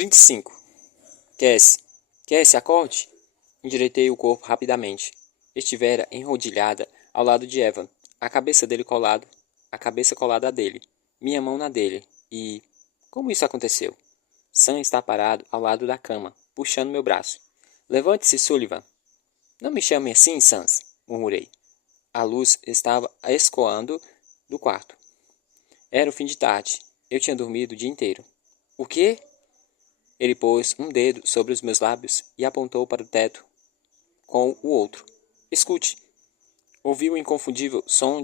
35. Cassie, acorde! Endireitei o corpo rapidamente. Estivera enrodilhada ao lado de Evan, a cabeça colada à dele, minha mão na dele, e... Como isso aconteceu? Sam está parado ao lado da cama, puxando meu braço. Levante-se, Sullivan. Não me chame assim, Sans, murmurei. A luz estava escoando do quarto. Era o fim de tarde. Eu tinha dormido o dia inteiro. O quê? Ele pôs um dedo sobre os meus lábios e apontou para o teto com o outro. Escute. Ouvi o inconfundível som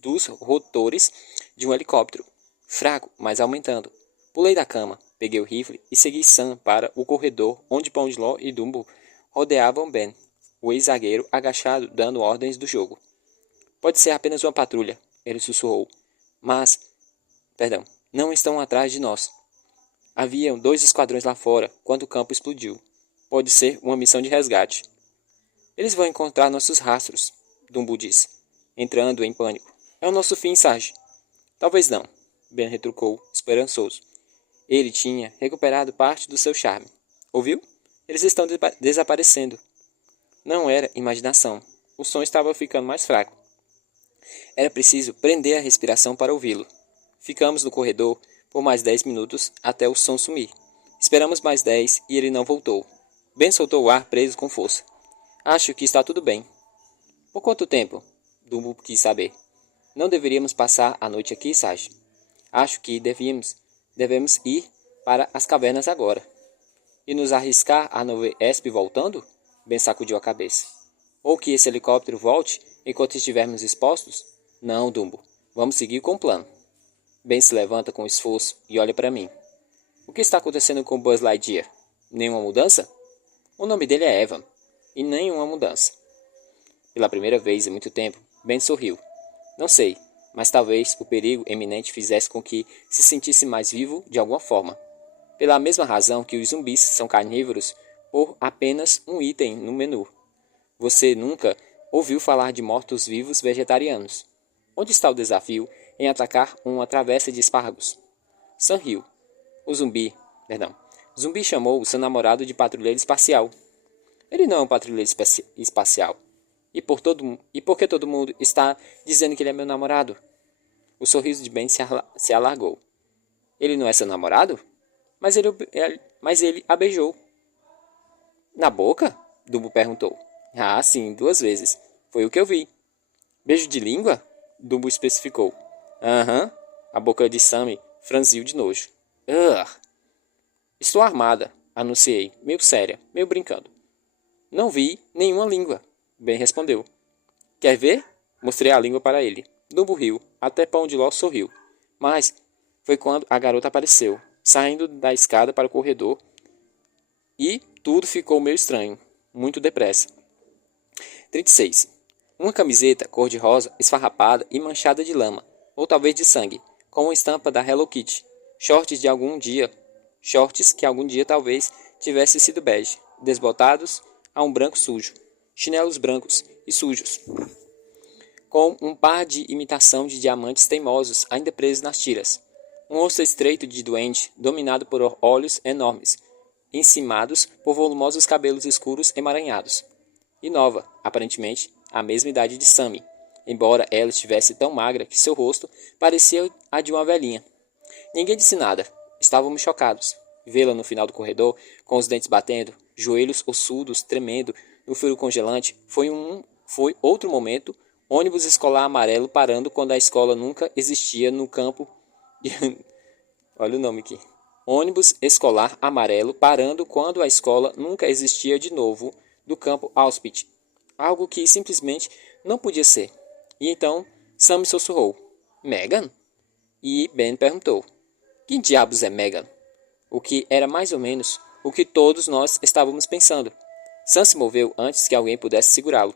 dos rotores de um helicóptero. Fraco, mas aumentando. Pulei da cama, peguei o rifle e segui Sam para o corredor onde Poundlaw e Dumbo rodeavam Ben, o ex-zagueiro agachado dando ordens do jogo. Pode ser apenas uma patrulha, ele sussurrou. Não estão atrás de nós. Haviam 2 esquadrões lá fora quando o campo explodiu. Pode ser uma missão de resgate. Eles vão encontrar nossos rastros, Dumbo disse, entrando em pânico. É o nosso fim, Sarge. Talvez não, Ben retrucou, esperançoso. Ele tinha recuperado parte do seu charme. Ouviu? Eles estão desaparecendo. Não era imaginação. O som estava ficando mais fraco. Era preciso prender a respiração para ouvi-lo. Ficamos no corredor por mais 10 minutos até o som sumir. Esperamos mais 10 e ele não voltou. Ben soltou o ar preso com força. Acho que está tudo bem. Por quanto tempo? Dumbo quis saber. Não deveríamos passar a noite aqui, Sarge. Acho que devemos ir para as cavernas agora. E nos arriscar a não ver Esp voltando? Ben sacudiu a cabeça. Ou que esse helicóptero volte enquanto estivermos expostos? Não, Dumbo. Vamos seguir com o plano. Ben se levanta com esforço e olha para mim. O que está acontecendo com Buzz Lightyear? Nenhuma mudança? O nome dele é Evan. E nenhuma mudança. Pela primeira vez em muito tempo, Ben sorriu. Não sei, mas talvez o perigo eminente fizesse com que se sentisse mais vivo de alguma forma. Pela mesma razão que os zumbis são carnívoros por apenas um item no menu. Você nunca ouviu falar de mortos-vivos vegetarianos. Onde está o desafio em atacar uma travessa de espárragos? Sam riu. Zumbi chamou o seu namorado de patrulheiro espacial. Ele não é um patrulheiro espacial. E por que todo mundo está dizendo que ele é meu namorado? O sorriso de Ben se alargou. Ele não é seu namorado? Mas ele a beijou. Na boca? Dumbo perguntou. Ah, sim, 2 vezes. Foi o que eu vi. Beijo de língua? Dumbo especificou. Aham. A boca de Sammy franziu de nojo. Ugh. Estou armada, anunciei, meio séria, meio brincando. Não vi nenhuma língua, Ben respondeu. Quer ver? Mostrei a língua para ele. Dumbo riu, até Poundlaw sorriu. Mas foi quando a garota apareceu, saindo da escada para o corredor, e tudo ficou meio estranho, muito depressa. 36. Uma camiseta cor-de-rosa esfarrapada e manchada de lama, ou talvez de sangue, com uma estampa da Hello Kitty. Shorts que algum dia talvez tivesse sido bege, desbotados a um branco sujo, chinelos brancos e sujos, com um par de imitação de diamantes teimosos ainda presos nas tiras. Um rosto estreito de duende, dominado por olhos enormes, encimados por volumosos cabelos escuros emaranhados. E nova, aparentemente, a mesma idade de Sammy, embora ela estivesse tão magra que seu rosto parecia a de uma velhinha. Ninguém disse nada. Estávamos chocados. Vê-la no final do corredor, com os dentes batendo, joelhos ossudos tremendo no frio congelante, foi outro momento. Ônibus escolar amarelo parando quando a escola nunca existia no campo. Olha o nome aqui. Ônibus escolar amarelo parando quando a escola nunca existia de novo do campo Auschwitz. Algo que simplesmente não podia ser. E então Sam sussurrou. Megan? E Ben perguntou. Quem diabos é Megan? O que era mais ou menos o que todos nós estávamos pensando. Sam se moveu antes que alguém pudesse segurá-lo.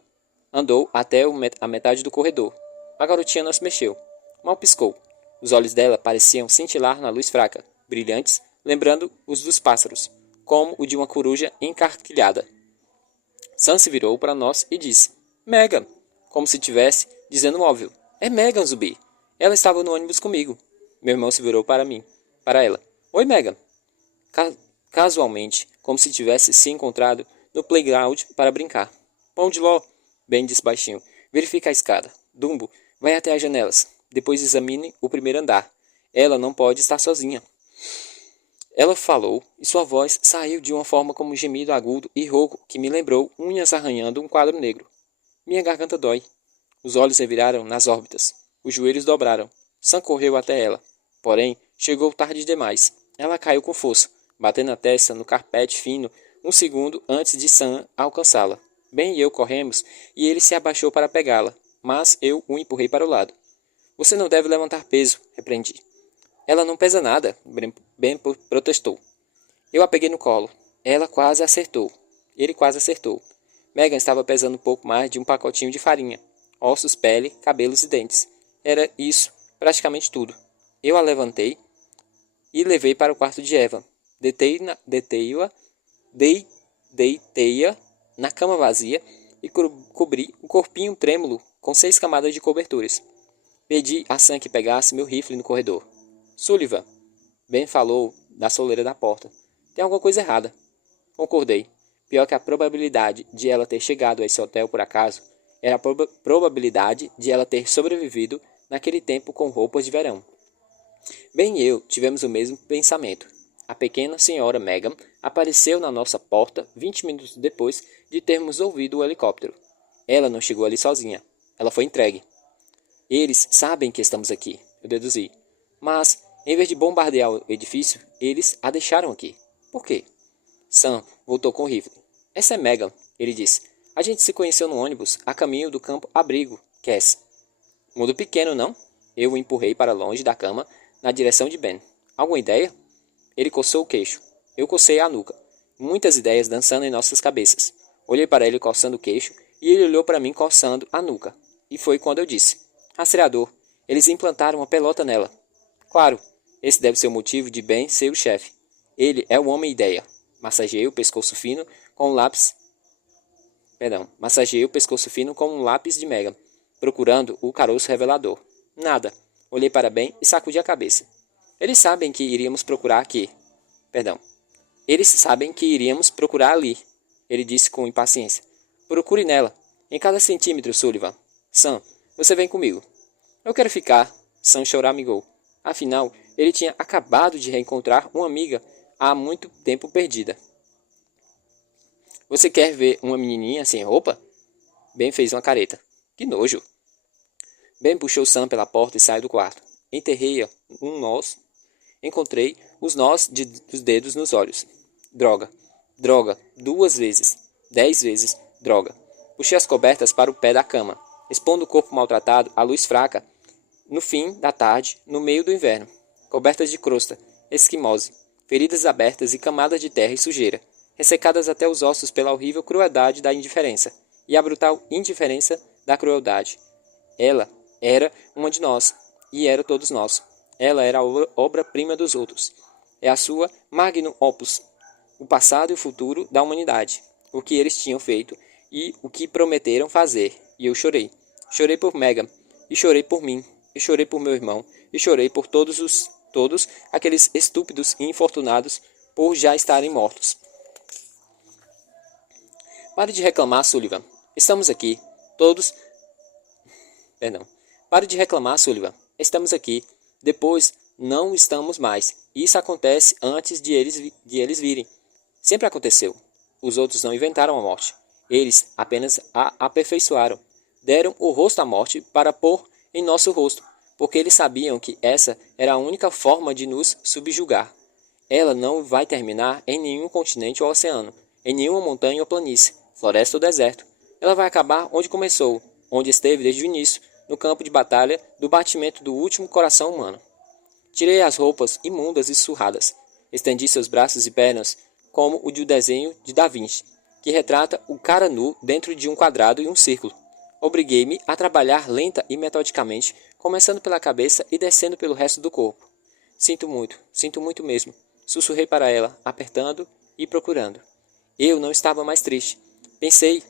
Andou até a metade do corredor. A garotinha não se mexeu. Mal piscou. Os olhos dela pareciam cintilar na luz fraca, brilhantes, lembrando os dos pássaros, como o de uma coruja encarquilhada. Sam se virou para nós e disse, Megan, como se tivesse dizendo o óbvio. É Megan, Zumbi. Ela estava no ônibus comigo. Meu irmão se virou para ela. Oi, Megan. ca- casualmente, como se tivesse se encontrado no playground para brincar. Pão de ló, Ben disse baixinho. Verifica a escada. Dumbo, vai até as janelas. Depois examine o primeiro andar. Ela não pode estar sozinha. Ela falou, e sua voz saiu de uma forma como um gemido agudo e rouco que me lembrou unhas arranhando um quadro negro. Minha garganta dói. Os olhos reviraram nas órbitas. Os joelhos dobraram. Sam correu até ela. Porém, chegou tarde demais. Ela caiu com força, batendo a testa no carpete fino um segundo antes de Sam alcançá-la. Ben e eu corremos, e ele se abaixou para pegá-la, mas eu o empurrei para o lado. Você não deve levantar peso, repreendi. Ela não pesa nada, Ben protestou. Eu a peguei no colo. Ela quase acertou. Ele quase acertou. Megan estava pesando um pouco mais de um pacotinho de farinha. Ossos, pele, cabelos e dentes. Era isso, praticamente tudo. Eu a levantei e levei para o quarto de Eva. Deitei-a na cama vazia e cobri o corpinho trêmulo com 6 camadas de coberturas. Pedi a Sam que pegasse meu rifle no corredor. Sullivan, Ben falou da soleira da porta. Tem alguma coisa errada. Concordei. Pior que a probabilidade de ela ter chegado a esse hotel por acaso era a probabilidade de ela ter sobrevivido naquele tempo com roupas de verão. Ben e eu tivemos o mesmo pensamento. A pequena senhora Megan apareceu na nossa porta 20 minutos depois de termos ouvido o helicóptero. Ela não chegou ali sozinha. Ela foi entregue. Eles sabem que estamos aqui, eu deduzi. Mas, em vez de bombardear o edifício, eles a deixaram aqui. Por quê? Sam voltou com o rifle. Essa é Megan, ele disse. A gente se conheceu no ônibus, a caminho do campo abrigo, Cass. Mundo pequeno, não? Eu o empurrei para longe da cama, na direção de Ben. Alguma ideia? Ele coçou o queixo. Eu cocei a nuca. Muitas ideias dançando em nossas cabeças. Olhei para ele coçando o queixo, e ele olhou para mim coçando a nuca. E foi quando eu disse. Rastreador. Eles implantaram uma pelota nela. Claro, esse deve ser o motivo de Ben ser o chefe. Ele é o homem-ideia. Massageei o pescoço fino com um lápis... Massageei o pescoço fino com um lápis de Megan, procurando o caroço revelador. Nada. Olhei para Ben e sacudi a cabeça. Eles sabem que iríamos procurar aqui. Eles sabem que iríamos procurar ali, ele disse com impaciência. Procure nela. Em cada centímetro, Sullivan. Sam, você vem comigo. Eu quero ficar, Sam choramingou. Afinal, ele tinha acabado de reencontrar uma amiga há muito tempo perdida. Você quer ver uma menininha sem roupa? Ben fez uma careta. Que nojo. Ben puxou Sam pela porta e saiu do quarto. Enterrei um nós. Encontrei os nós dos dedos nos olhos. Droga. Droga. 2 vezes. 10 vezes. Droga. Puxei as cobertas para o pé da cama, expondo o corpo maltratado à luz fraca, no fim da tarde, no meio do inverno. Cobertas de crosta, esquimose, feridas abertas e camadas de terra e sujeira, ressecadas até os ossos pela horrível crueldade da indiferença e a brutal indiferença da crueldade. Ela era uma de nós, e era todos nós. Ela era a obra-prima dos outros. É a sua magnum opus, o passado e o futuro da humanidade, o que eles tinham feito e o que prometeram fazer. E eu chorei. Chorei por Megan, e chorei por mim, e chorei por meu irmão, e chorei por todos aqueles estúpidos e infortunados por já estarem mortos. Pare de reclamar, Sullivan. Estamos aqui. Todos... Pare de reclamar, Sullivan. Estamos aqui. Depois, não estamos mais. Isso acontece antes de eles virem. Sempre aconteceu. Os outros não inventaram a morte. Eles apenas a aperfeiçoaram. Deram o rosto à morte para pôr em nosso rosto, porque eles sabiam que essa era a única forma de nos subjugar. Ela não vai terminar em nenhum continente ou oceano, em nenhuma montanha ou planície, floresta ou deserto. Ela vai acabar onde começou, onde esteve desde o início, no campo de batalha do batimento do último coração humano. Tirei as roupas imundas e surradas. Estendi seus braços e pernas como o de um desenho de Da Vinci, que retrata o cara nu dentro de um quadrado e um círculo. Obriguei-me a trabalhar lenta e metodicamente, começando pela cabeça e descendo pelo resto do corpo. Sinto muito mesmo. Sussurrei para ela, apertando e procurando. Eu não estava mais triste. Pensei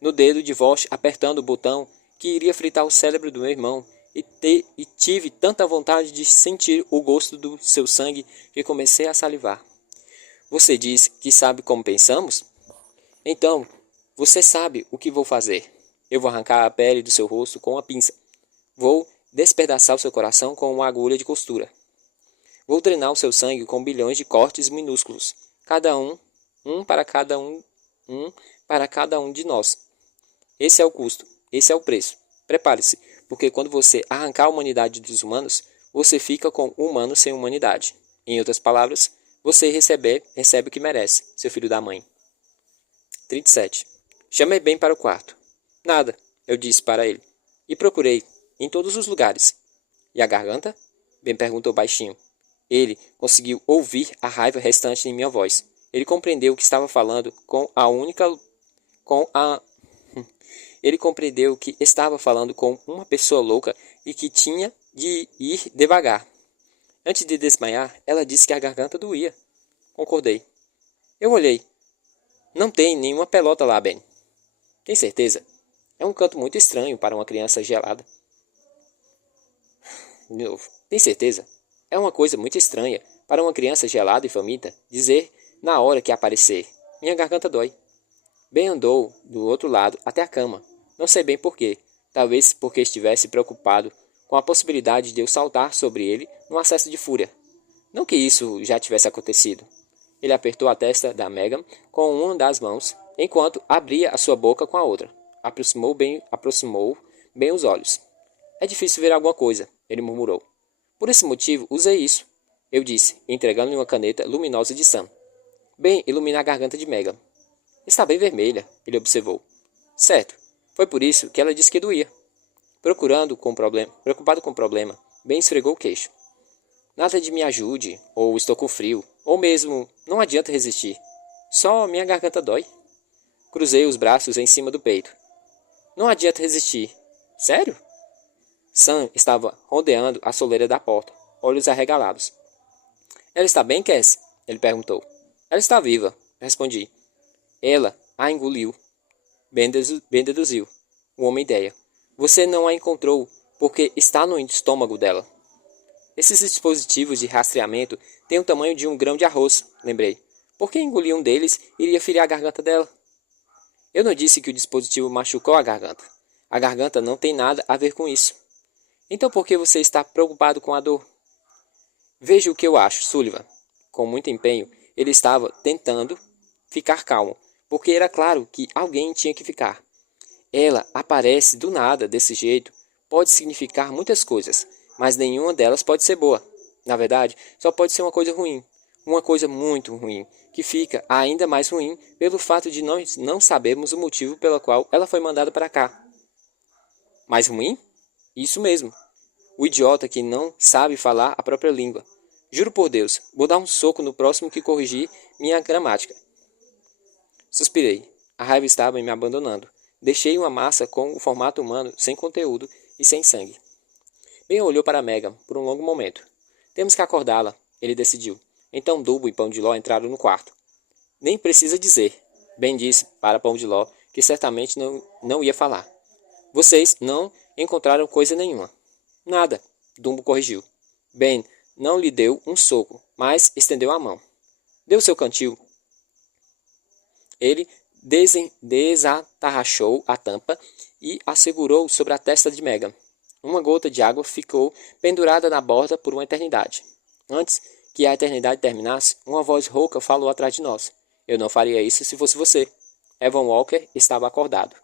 no dedo de Vosh apertando o botão que iria fritar o cérebro do meu irmão e tive tanta vontade de sentir o gosto do seu sangue que comecei a salivar. Você diz que sabe como pensamos? Então, você sabe o que vou fazer. Eu vou arrancar a pele do seu rosto com uma pinça. Vou despedaçar o seu coração com uma agulha de costura. Vou drenar o seu sangue com bilhões de cortes minúsculos, cada um para cada um de nós. Esse é o custo, esse é o preço. Prepare-se, porque quando você arrancar a humanidade dos humanos, você fica com o humano sem humanidade. Em outras palavras, você recebe o que merece, seu filho da mãe. 37. Chamei Ben para o quarto. Nada, eu disse para ele. E procurei, em todos os lugares. E a garganta? Ben perguntou baixinho. Ele conseguiu ouvir a raiva restante em minha voz. Ele compreendeu que estava falando com a única... com a... Ele compreendeu que estava falando com uma pessoa louca e que tinha de ir devagar. Antes de desmaiar, ela disse que a garganta doía. Concordei. Eu olhei. Não tem nenhuma pelota lá, Ben. Tem certeza? É um canto muito estranho para uma criança gelada. De novo. Tem certeza? É uma coisa muito estranha para uma criança gelada e faminta dizer na hora que aparecer. Minha garganta dói. Ben andou do outro lado até a cama. Não sei bem por quê. Talvez porque estivesse preocupado com a possibilidade de eu saltar sobre ele num acesso de fúria. Não que isso já tivesse acontecido. Ele apertou a testa da Megan com uma das mãos, enquanto abria a sua boca com a outra. Aproximou bem os olhos. É difícil ver alguma coisa, ele murmurou. Por esse motivo, usei isso, eu disse, entregando-lhe uma caneta luminosa de Sam. Bem, ilumina a garganta de Megan. Está bem vermelha, ele observou. Certo, foi por isso que ela disse que doía. Preocupado com o problema, Ben esfregou o queixo. Nada de me ajude, ou estou com frio, ou mesmo não adianta resistir. Só minha garganta dói. Cruzei os braços em cima do peito. Não adianta resistir. Sério? Sam estava rodeando a soleira da porta, olhos arregalados. Ela está bem, Cass? Ele perguntou. Ela está viva, respondi. Ela a engoliu. Ben deduziu. Uma ideia. Você não a encontrou porque está no estômago dela. Esses dispositivos de rastreamento têm o tamanho de um grão de arroz, lembrei. Por que engolir um deles iria ferir a garganta dela? Eu não disse que o dispositivo machucou a garganta. A garganta não tem nada a ver com isso. Então por que você está preocupado com a dor? Veja o que eu acho, Sullivan. Com muito empenho, ele estava tentando ficar calmo, porque era claro que alguém tinha que ficar. Ela aparece do nada desse jeito. Pode significar muitas coisas, mas nenhuma delas pode ser boa. Na verdade, só pode ser uma coisa ruim. Uma coisa muito ruim, que fica ainda mais ruim pelo fato de nós não sabermos o motivo pelo qual ela foi mandada para cá. Mais ruim? Isso mesmo. O idiota que não sabe falar a própria língua. Juro por Deus, vou dar um soco no próximo que corrigir minha gramática. Suspirei. A raiva estava me abandonando. Deixei uma massa com o formato humano, sem conteúdo e sem sangue. Ben olhou para Megan por um longo momento. Temos que acordá-la, ele decidiu. Então Dumbo e Pão de Ló entraram no quarto. Nem precisa dizer. Ben disse para Pão de Ló que certamente não ia falar. Vocês não encontraram coisa nenhuma. Nada, Dumbo corrigiu. Ben não lhe deu um soco, mas estendeu a mão. Deu seu cantil. Ele desatarrachou a tampa e a segurou sobre a testa de Megan. Uma gota de água ficou pendurada na borda por uma eternidade. Antes que a eternidade terminasse, uma voz rouca falou atrás de nós. Eu não faria isso se fosse você. Evan Walker estava acordado.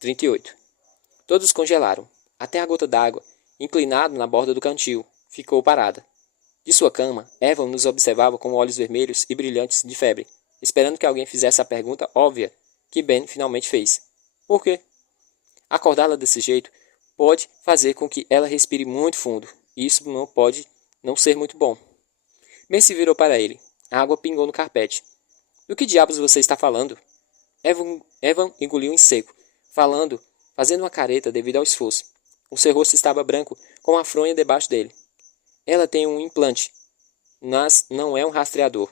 38. Todos congelaram. Até a gota d'água, inclinado na borda do cantil, ficou parada. De sua cama, Evan nos observava com olhos vermelhos e brilhantes de febre, esperando que alguém fizesse a pergunta óbvia que Ben finalmente fez. Por quê? Acordá-la desse jeito pode fazer com que ela respire muito fundo, e isso não pode não ser muito bom. Ben se virou para ele. A água pingou no carpete. Do que diabos você está falando? Evan engoliu em seco, fazendo uma careta devido ao esforço. O seu rosto estava branco, com a fronha debaixo dele. Ela tem um implante, mas não é um rastreador.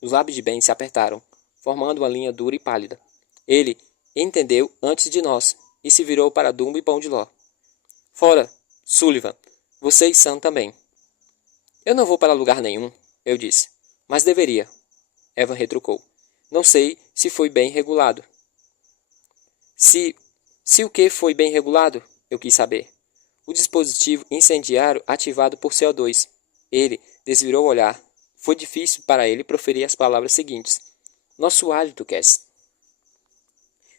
Os lábios de Ben se apertaram, formando uma linha dura e pálida. Ele entendeu antes de nós, e se virou para Dumbo e Pão de Ló. Fora, Sullivan. Você e Sam também. Eu não vou para lugar nenhum, eu disse. Mas deveria, Evan retrucou. Não sei se foi bem regulado. Se o que foi bem regulado? Eu quis saber. O dispositivo incendiário ativado por CO2. Ele desvirou o olhar. Foi difícil para ele proferir as palavras seguintes. Nosso hálito, Cass.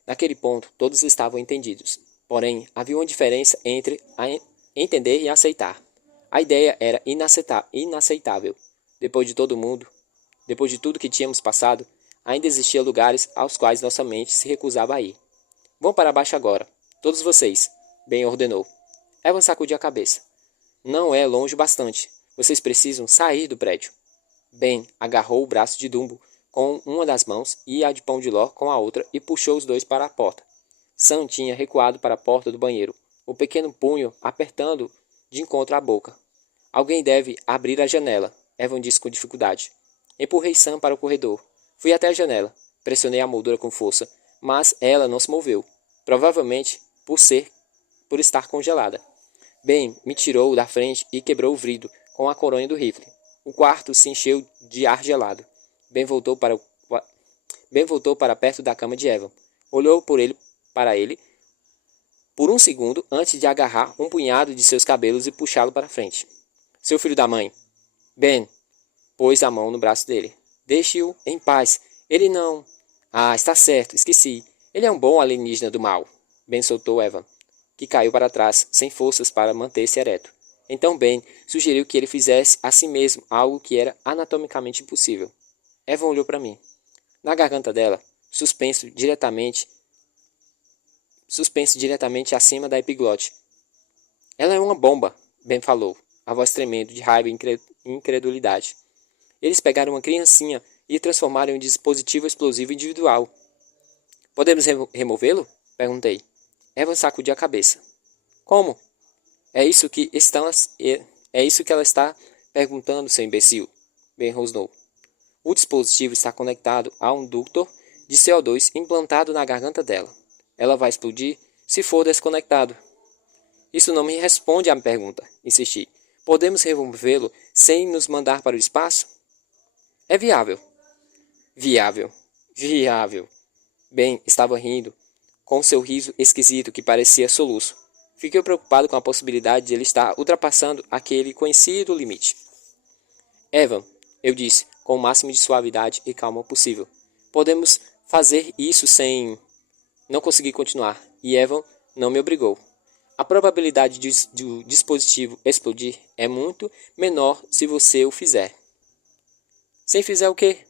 Naquele ponto, todos estavam entendidos. Porém, havia uma diferença entre entender e aceitar. A ideia era inaceitável. Depois de tudo que tínhamos passado, ainda existiam lugares aos quais nossa mente se recusava a ir. Vão para baixo agora. Todos vocês. Ben ordenou. Evan sacudiu a cabeça. Não é longe bastante. Vocês precisam sair do prédio. Ben agarrou o braço de Dumbo com uma das mãos e a de Pão de Ló com a outra e puxou os dois para a porta. Sam tinha recuado para a porta do banheiro, o pequeno punho apertando de encontro à boca. Alguém deve abrir a janela, Evan disse com dificuldade. Empurrei Sam para o corredor. Fui até a janela. Pressionei a moldura com força, mas ela não se moveu. Provavelmente por estar congelada. Ben me tirou da frente e quebrou o vidro com a coronha do rifle. O quarto se encheu de ar gelado. Ben voltou para perto da cama de Evan. Olhou para ele por um segundo antes de agarrar um punhado de seus cabelos e puxá-lo para frente. Seu filho da mãe. Ben pôs a mão no braço dele. Deixe-o em paz. Ele não... Ah, está certo, esqueci. Ele é um bom alienígena do mal. Ben soltou Evan, que caiu para trás, sem forças para manter-se ereto. Então Ben sugeriu que ele fizesse a si mesmo algo que era anatomicamente impossível. Evan olhou para mim. Na garganta dela, suspenso diretamente acima da epiglote. Ela é uma bomba, Ben falou, a voz tremendo de raiva e incredulidade. Eles pegaram uma criancinha e transformaram em um dispositivo explosivo individual. Podemos removê-lo? Perguntei. Evan sacudiu a cabeça. Como? É isso que ela está perguntando, seu imbecil. Ben rosnou. O dispositivo está conectado a um ductor de CO2 implantado na garganta dela. Ela vai explodir se for desconectado. Isso não me responde à pergunta, insisti. Podemos removê-lo sem nos mandar para o espaço? É viável. Viável. Ben estava rindo, com seu riso esquisito que parecia soluço. Fiquei preocupado com a possibilidade de ele estar ultrapassando aquele conhecido limite. Evan, eu disse, com o máximo de suavidade e calma possível. Podemos fazer isso sem... Não consegui continuar, e Evan não me obrigou. A probabilidade de o dispositivo explodir é muito menor se você o fizer. Sem fizer o quê?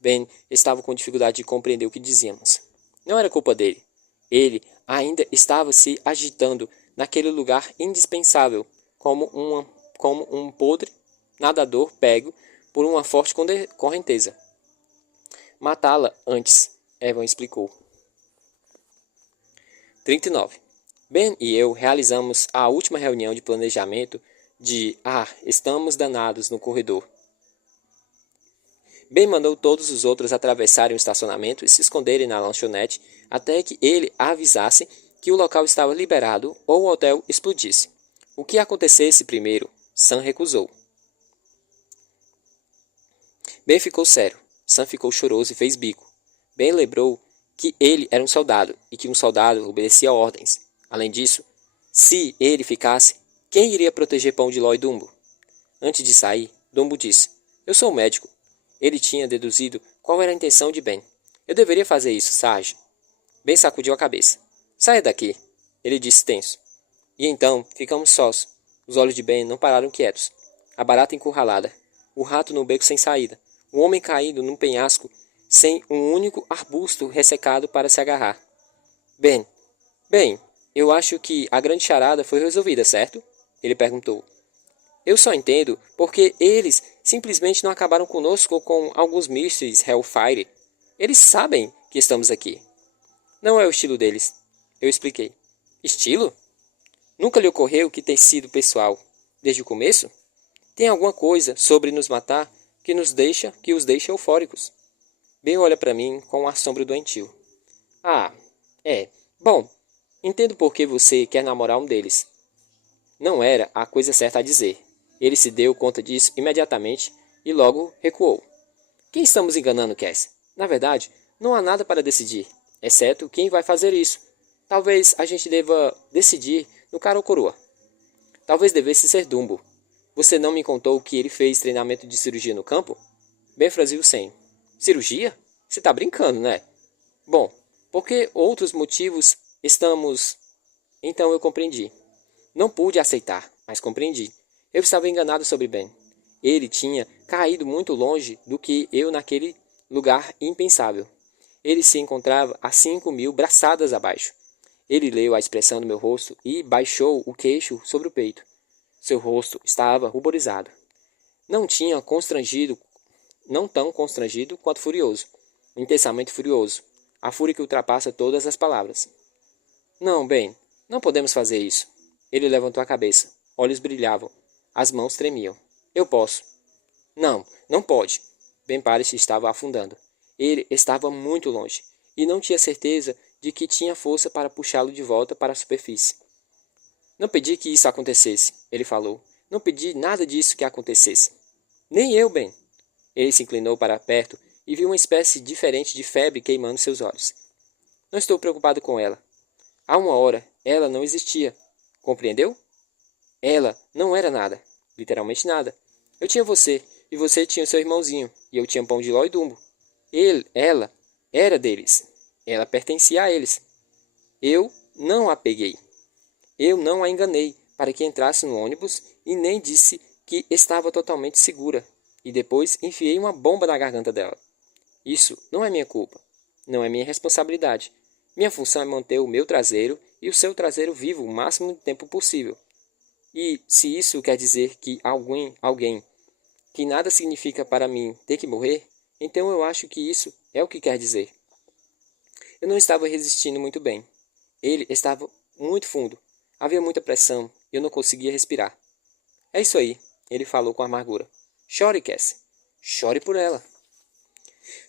Ben estava com dificuldade de compreender o que dizíamos. Não era culpa dele. Ele ainda estava se agitando naquele lugar indispensável, como um podre nadador pego por uma forte correnteza. Matá-la antes, Evan explicou. 39. Ben e eu realizamos a última reunião de planejamento de estamos danados no corredor. Ben mandou todos os outros atravessarem o estacionamento e se esconderem na lanchonete até que ele avisasse que o local estava liberado ou o hotel explodisse. O que acontecesse primeiro, Sam recusou. Ben ficou sério. Sam ficou choroso e fez bico. Ben lembrou que ele era um soldado e que um soldado obedecia ordens. Além disso, se ele ficasse, quem iria proteger Pão de Ló e Dumbo? Antes de sair, Dumbo disse, eu sou médico. Ele tinha deduzido qual era a intenção de Ben. Eu deveria fazer isso, Sarge. Ben sacudiu a cabeça. Saia daqui, ele disse tenso. E então, ficamos sós. Os olhos de Ben não pararam quietos. A barata encurralada, o rato no beco sem saída, o homem caído num penhasco sem um único arbusto ressecado para se agarrar. Ben, eu acho que a grande charada foi resolvida, certo? Ele perguntou. Eu só entendo porque eles simplesmente não acabaram conosco com alguns mísseis Hellfire. Eles sabem que estamos aqui. Não é o estilo deles. Eu expliquei. Estilo? Nunca lhe ocorreu que tem sido pessoal desde o começo? Tem alguma coisa sobre nos matar que os deixa eufóricos. Ben olha para mim com um assombro doentio. Bom, entendo por que você quer namorar um deles. Não era a coisa certa a dizer. Ele se deu conta disso imediatamente e logo recuou. Quem estamos enganando, Cass? Na verdade, não há nada para decidir, exceto quem vai fazer isso. Talvez a gente deva decidir no cara ou coroa. Talvez devesse ser Dumbo. Você não me contou que ele fez treinamento de cirurgia no campo? Ben franziu o senho. Cirurgia? Você tá brincando, né? Bom, por que outros motivos estamos... Então eu compreendi. Não pude aceitar, mas compreendi. Eu estava enganado sobre Ben. Ele tinha caído muito longe do que eu naquele lugar impensável. Ele se encontrava a 5.000 braçadas abaixo. Ele leu a expressão do meu rosto e baixou o queixo sobre o peito. Seu rosto estava ruborizado. Não tinha constrangido, não tão constrangido quanto furioso. Intensamente furioso. A fúria que ultrapassa todas as palavras. Não, Ben, não podemos fazer isso. Ele levantou a cabeça. Olhos brilhavam. As mãos tremiam. Eu posso. Não, não pode. Ben Parrish estava afundando. Ele estava muito longe, e não tinha certeza de que tinha força para puxá-lo de volta para a superfície. Não pedi que isso acontecesse, ele falou. Não pedi nada disso que acontecesse. Nem eu, Ben. Ele se inclinou para perto e viu uma espécie diferente de febre queimando seus olhos. Não estou preocupado com ela. Há uma hora, ela não existia. Compreendeu? Ela não era nada. Literalmente nada. Eu tinha você, e você tinha seu irmãozinho, e eu tinha Pão de Ló e Dumbo. Ela era deles. Ela pertencia a eles. Eu não a peguei. Eu não a enganei para que entrasse no ônibus e nem disse que estava totalmente segura. E depois enfiei uma bomba na garganta dela. Isso não é minha culpa. Não é minha responsabilidade. Minha função é manter o meu traseiro e o seu traseiro vivo o máximo de tempo possível. E se isso quer dizer que alguém que nada significa para mim ter que morrer, então eu acho que isso é o que quer dizer. Eu não estava resistindo muito bem. Ele estava muito fundo. Havia muita pressão e eu não conseguia respirar. É isso aí, ele falou com amargura. Chore, Cass. Chore por ela.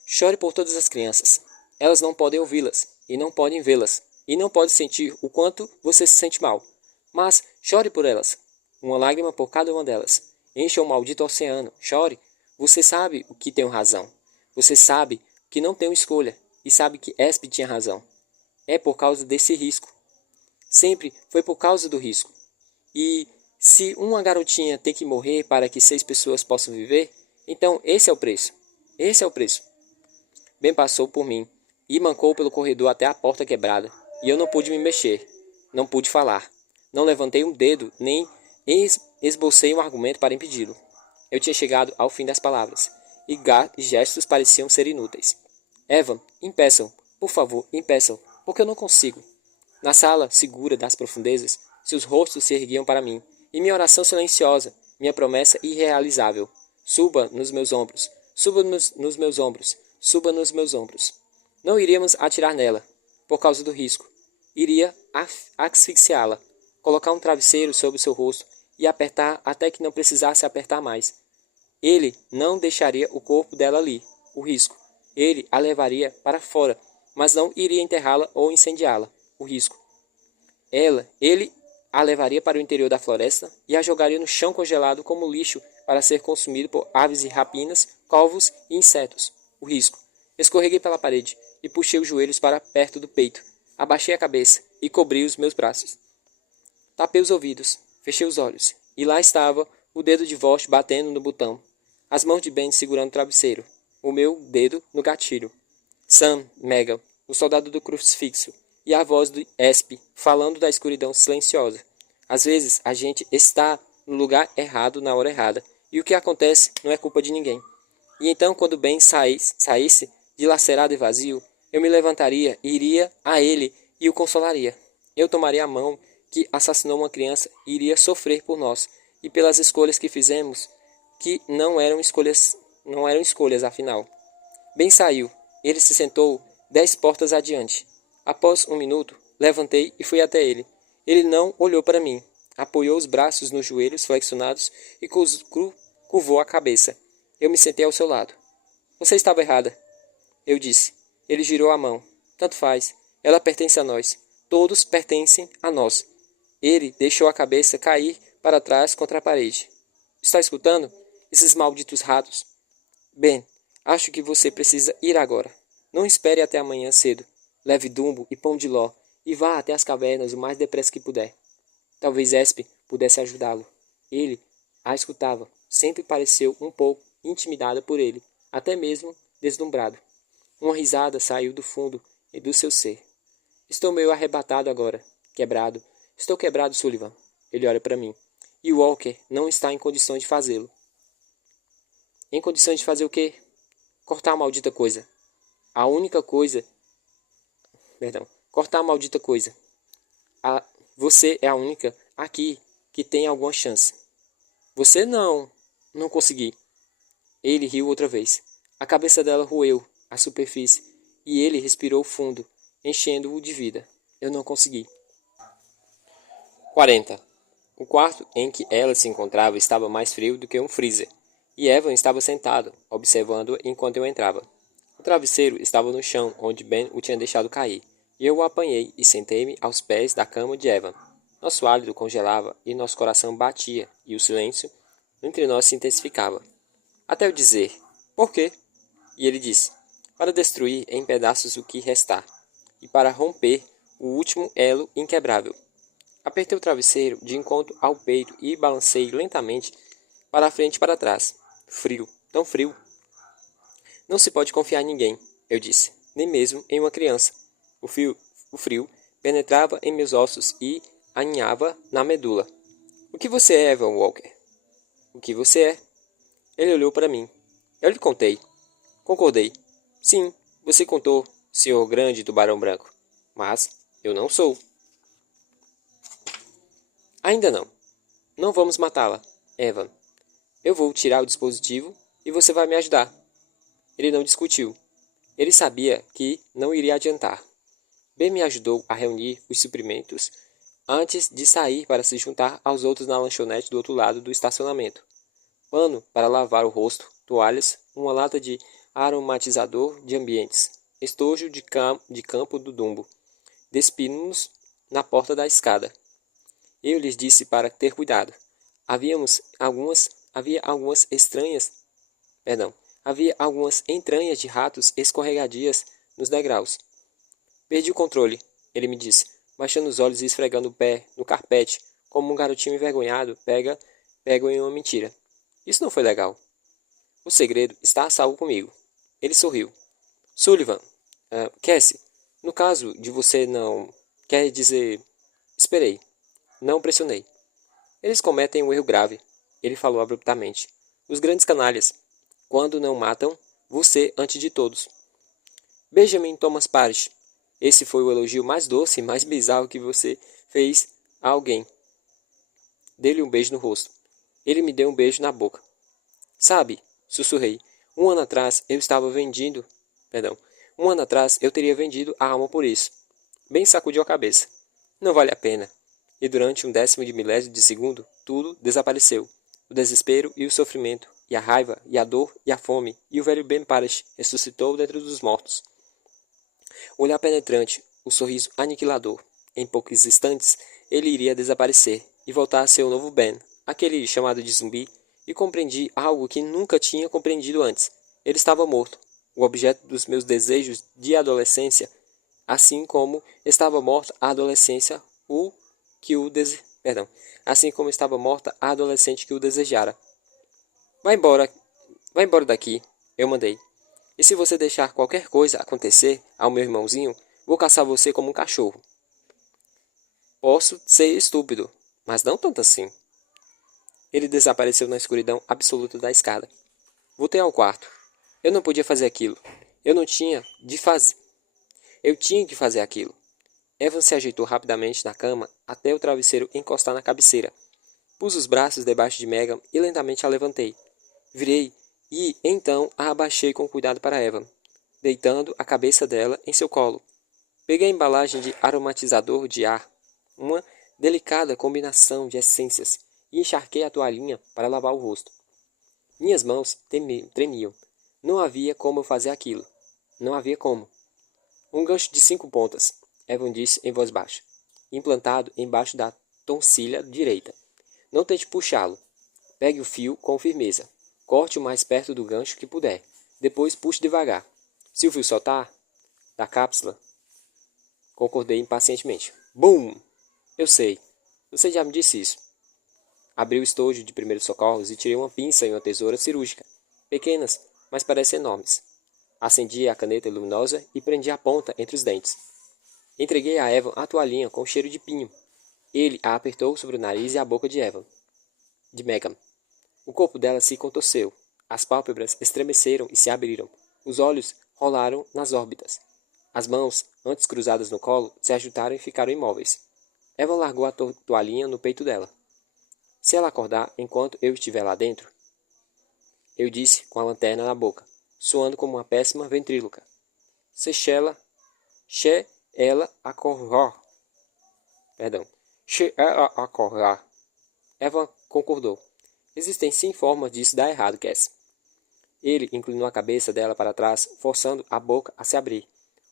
Chore por todas as crianças. Elas não podem ouvi-las e não podem vê-las e não podem sentir o quanto você se sente mal. Mas chore por elas. Uma lágrima por cada uma delas. Encha o maldito oceano. Chore. Você sabe o que tenho razão. Você sabe que não tenho escolha e sabe que Esp tinha razão. É por causa desse risco. Sempre foi por causa do risco. E se uma garotinha tem que morrer para que 6 pessoas possam viver, então esse é o preço. Esse é o preço. Ben passou por mim e mancou pelo corredor até a porta quebrada. E eu não pude me mexer. Não pude falar. Não levantei um dedo, nem esbocei um argumento para impedi-lo. Eu tinha chegado ao fim das palavras, e gestos pareciam ser inúteis. Evan, impeçam, por favor, impeçam, porque eu não consigo. Na sala segura das profundezas, seus rostos se erguiam para mim, e minha oração silenciosa, minha promessa irrealizável. Suba nos meus ombros, suba nos meus ombros, suba nos meus ombros. Não iríamos atirar nela, por causa do risco. Iria asfixiá-la, colocar um travesseiro sobre seu rosto e apertar até que não precisasse apertar mais. Ele não deixaria o corpo dela ali, o risco. Ele a levaria para fora, mas não iria enterrá-la ou incendiá-la, o risco. Ele a levaria para o interior da floresta e a jogaria no chão congelado como lixo para ser consumido por aves e rapinas, corvos e insetos, o risco. Escorreguei pela parede e puxei os joelhos para perto do peito. Abaixei a cabeça e cobri os meus braços. Tapei os ouvidos, fechei os olhos, e lá estava o dedo de Vosh batendo no botão, as mãos de Ben segurando o travesseiro, o meu dedo no gatilho. Sam, Megan, o soldado do crucifixo, e a voz do Esp falando da escuridão silenciosa. Às vezes a gente está no lugar errado na hora errada, e o que acontece não é culpa de ninguém. E então, quando Ben saísse, dilacerado e vazio, eu me levantaria e iria a ele e o consolaria. Eu tomaria a mão que assassinou uma criança e iria sofrer por nós e pelas escolhas que fizemos, que não eram escolhas afinal. Ben saiu. Ele se sentou 10 portas adiante. Após um minuto, levantei e fui até ele. Ele não olhou para mim. Apoiou os braços nos joelhos flexionados e curvou a cabeça. Eu me sentei ao seu lado. Você estava errada, eu disse. Ele girou a mão. Tanto faz. Ela pertence a nós. Todos pertencem a nós. Ele deixou a cabeça cair para trás contra a parede. Está escutando? Esses malditos ratos. Ben, Acho que você precisa ir agora. Não espere até amanhã cedo. Leve Dumbo e pão de ló e vá até as cavernas o mais depressa que puder. Talvez Espe pudesse ajudá-lo. Ele a escutava. Sempre pareceu um pouco intimidada por ele, até mesmo deslumbrado. Uma risada saiu do fundo e do seu ser. Estou meio arrebatado agora. Quebrado. Estou quebrado, Sullivan. Ele olha para mim. E Walker não está em condições de fazê-lo. Em condições de fazer o quê? Cortar a maldita coisa. A única coisa... Perdão. Cortar a maldita coisa. Você é a única aqui que tem alguma chance. Você não. Não consegui. Ele riu outra vez. A cabeça dela roeu a superfície e ele respirou fundo, enchendo-o de vida. Eu não consegui. 40. O quarto em que ela se encontrava estava mais frio do que um freezer, e Evan estava sentado, observando-a enquanto eu entrava. O travesseiro estava no chão, onde Ben o tinha deixado cair, e eu o apanhei e sentei-me aos pés da cama de Evan. Nosso hálito congelava e nosso coração batia, e o silêncio entre nós se intensificava. Até eu dizer, por quê? E ele disse, para destruir em pedaços o que restar, e para romper o último elo inquebrável. Apertei o travesseiro de encontro ao peito e balancei lentamente para frente e para trás. Frio, tão frio. Não se pode confiar em ninguém, eu disse, nem mesmo em uma criança. O frio penetrava em meus ossos e aninhava na medula. O que você é, Evan Walker? O que você é? Ele olhou para mim. Eu lhe contei. Concordei. Sim, você contou, senhor grande do Barão Branco. Mas eu não sou. Ainda não. Não vamos matá-la, Evan. Eu vou tirar o dispositivo e você vai me ajudar. Ele não discutiu. Ele sabia que não iria adiantar. Ben me ajudou a reunir os suprimentos antes de sair para se juntar aos outros na lanchonete do outro lado do estacionamento. Pano para lavar o rosto, toalhas, uma lata de aromatizador de ambientes, estojo de campo do Dumbo. Despimos-nos na porta da escada. Eu lhes disse para ter cuidado. Havia algumas entranhas de ratos escorregadias nos degraus. Perdi o controle, ele me disse, baixando os olhos e esfregando o pé no carpete, como um garotinho envergonhado pega em uma mentira. Isso não foi legal. O segredo está a salvo comigo. Ele sorriu. Sullivan, Cassie, no caso de você não... Quer dizer... Esperei. Não pressionei. Eles cometem um erro grave, ele falou abruptamente. Os grandes canalhas, quando não matam você antes de todos. Benjamin Thomas Parrish, esse foi o elogio mais doce e mais bizarro que você fez a alguém. Dei-lhe um beijo no rosto. Ele me deu um beijo na boca. Sabe, sussurrei, um ano atrás eu teria vendido a alma por isso. Ben sacudiu a cabeça. Não vale a pena. E durante um décimo de milésimo de segundo, tudo desapareceu. O desespero e o sofrimento, e a raiva, e a dor, e a fome, e o velho Ben Parrish ressuscitou dentre dos mortos. O olhar penetrante, o sorriso aniquilador. Em poucos instantes, ele iria desaparecer, e voltar a ser o novo Ben, aquele chamado de zumbi, e compreendi algo que nunca tinha compreendido antes. Ele estava morto, o objeto dos meus desejos de adolescência, assim como estava morta a adolescência assim como estava morta a adolescente que o desejara. Vai embora daqui, eu mandei. E se você deixar qualquer coisa acontecer ao meu irmãozinho, vou caçar você como um cachorro. Posso ser estúpido, mas não tanto assim. Ele desapareceu na escuridão absoluta da escada. Voltei ao quarto. Eu não podia fazer aquilo. Eu tinha que fazer aquilo. Evan se ajeitou rapidamente na cama até o travesseiro encostar na cabeceira. Pus os braços debaixo de Megan e lentamente a levantei. Virei e, então, a abaixei com cuidado para Evan, deitando a cabeça dela em seu colo. Peguei a embalagem de aromatizador de ar, uma delicada combinação de essências, e encharquei a toalhinha para lavar o rosto. Minhas mãos tremiam. Não havia como eu fazer aquilo. Não havia como. Um gancho de 5 pontas, Evan disse em voz baixa, implantado embaixo da tonsilha direita. Não tente puxá-lo. Pegue o fio com firmeza. Corte o mais perto do gancho que puder. Depois puxe devagar. Se o fio soltar da cápsula, concordei impacientemente. Bum! Eu sei. Você já me disse isso. Abri o estojo de primeiros socorros e tirei uma pinça e uma tesoura cirúrgica. Pequenas, mas parecem enormes. Acendi a caneta luminosa e prendi a ponta entre os dentes. Entreguei a Evan a toalhinha com cheiro de pinho. Ele a apertou sobre o nariz e a boca de Megan. O corpo dela se contorceu. As pálpebras estremeceram e se abriram. Os olhos rolaram nas órbitas. As mãos, antes cruzadas no colo, se ajustaram e ficaram imóveis. Evan largou a toalhinha no peito dela. Se ela acordar enquanto eu estiver lá dentro, eu disse com a lanterna na boca, soando como uma péssima ventríloca. Se ela acordar. Perdão. Se ela acordar. Evan concordou. Existem sim formas disso dar errado, Cass. Ele inclinou a cabeça dela para trás, forçando a boca a se abrir.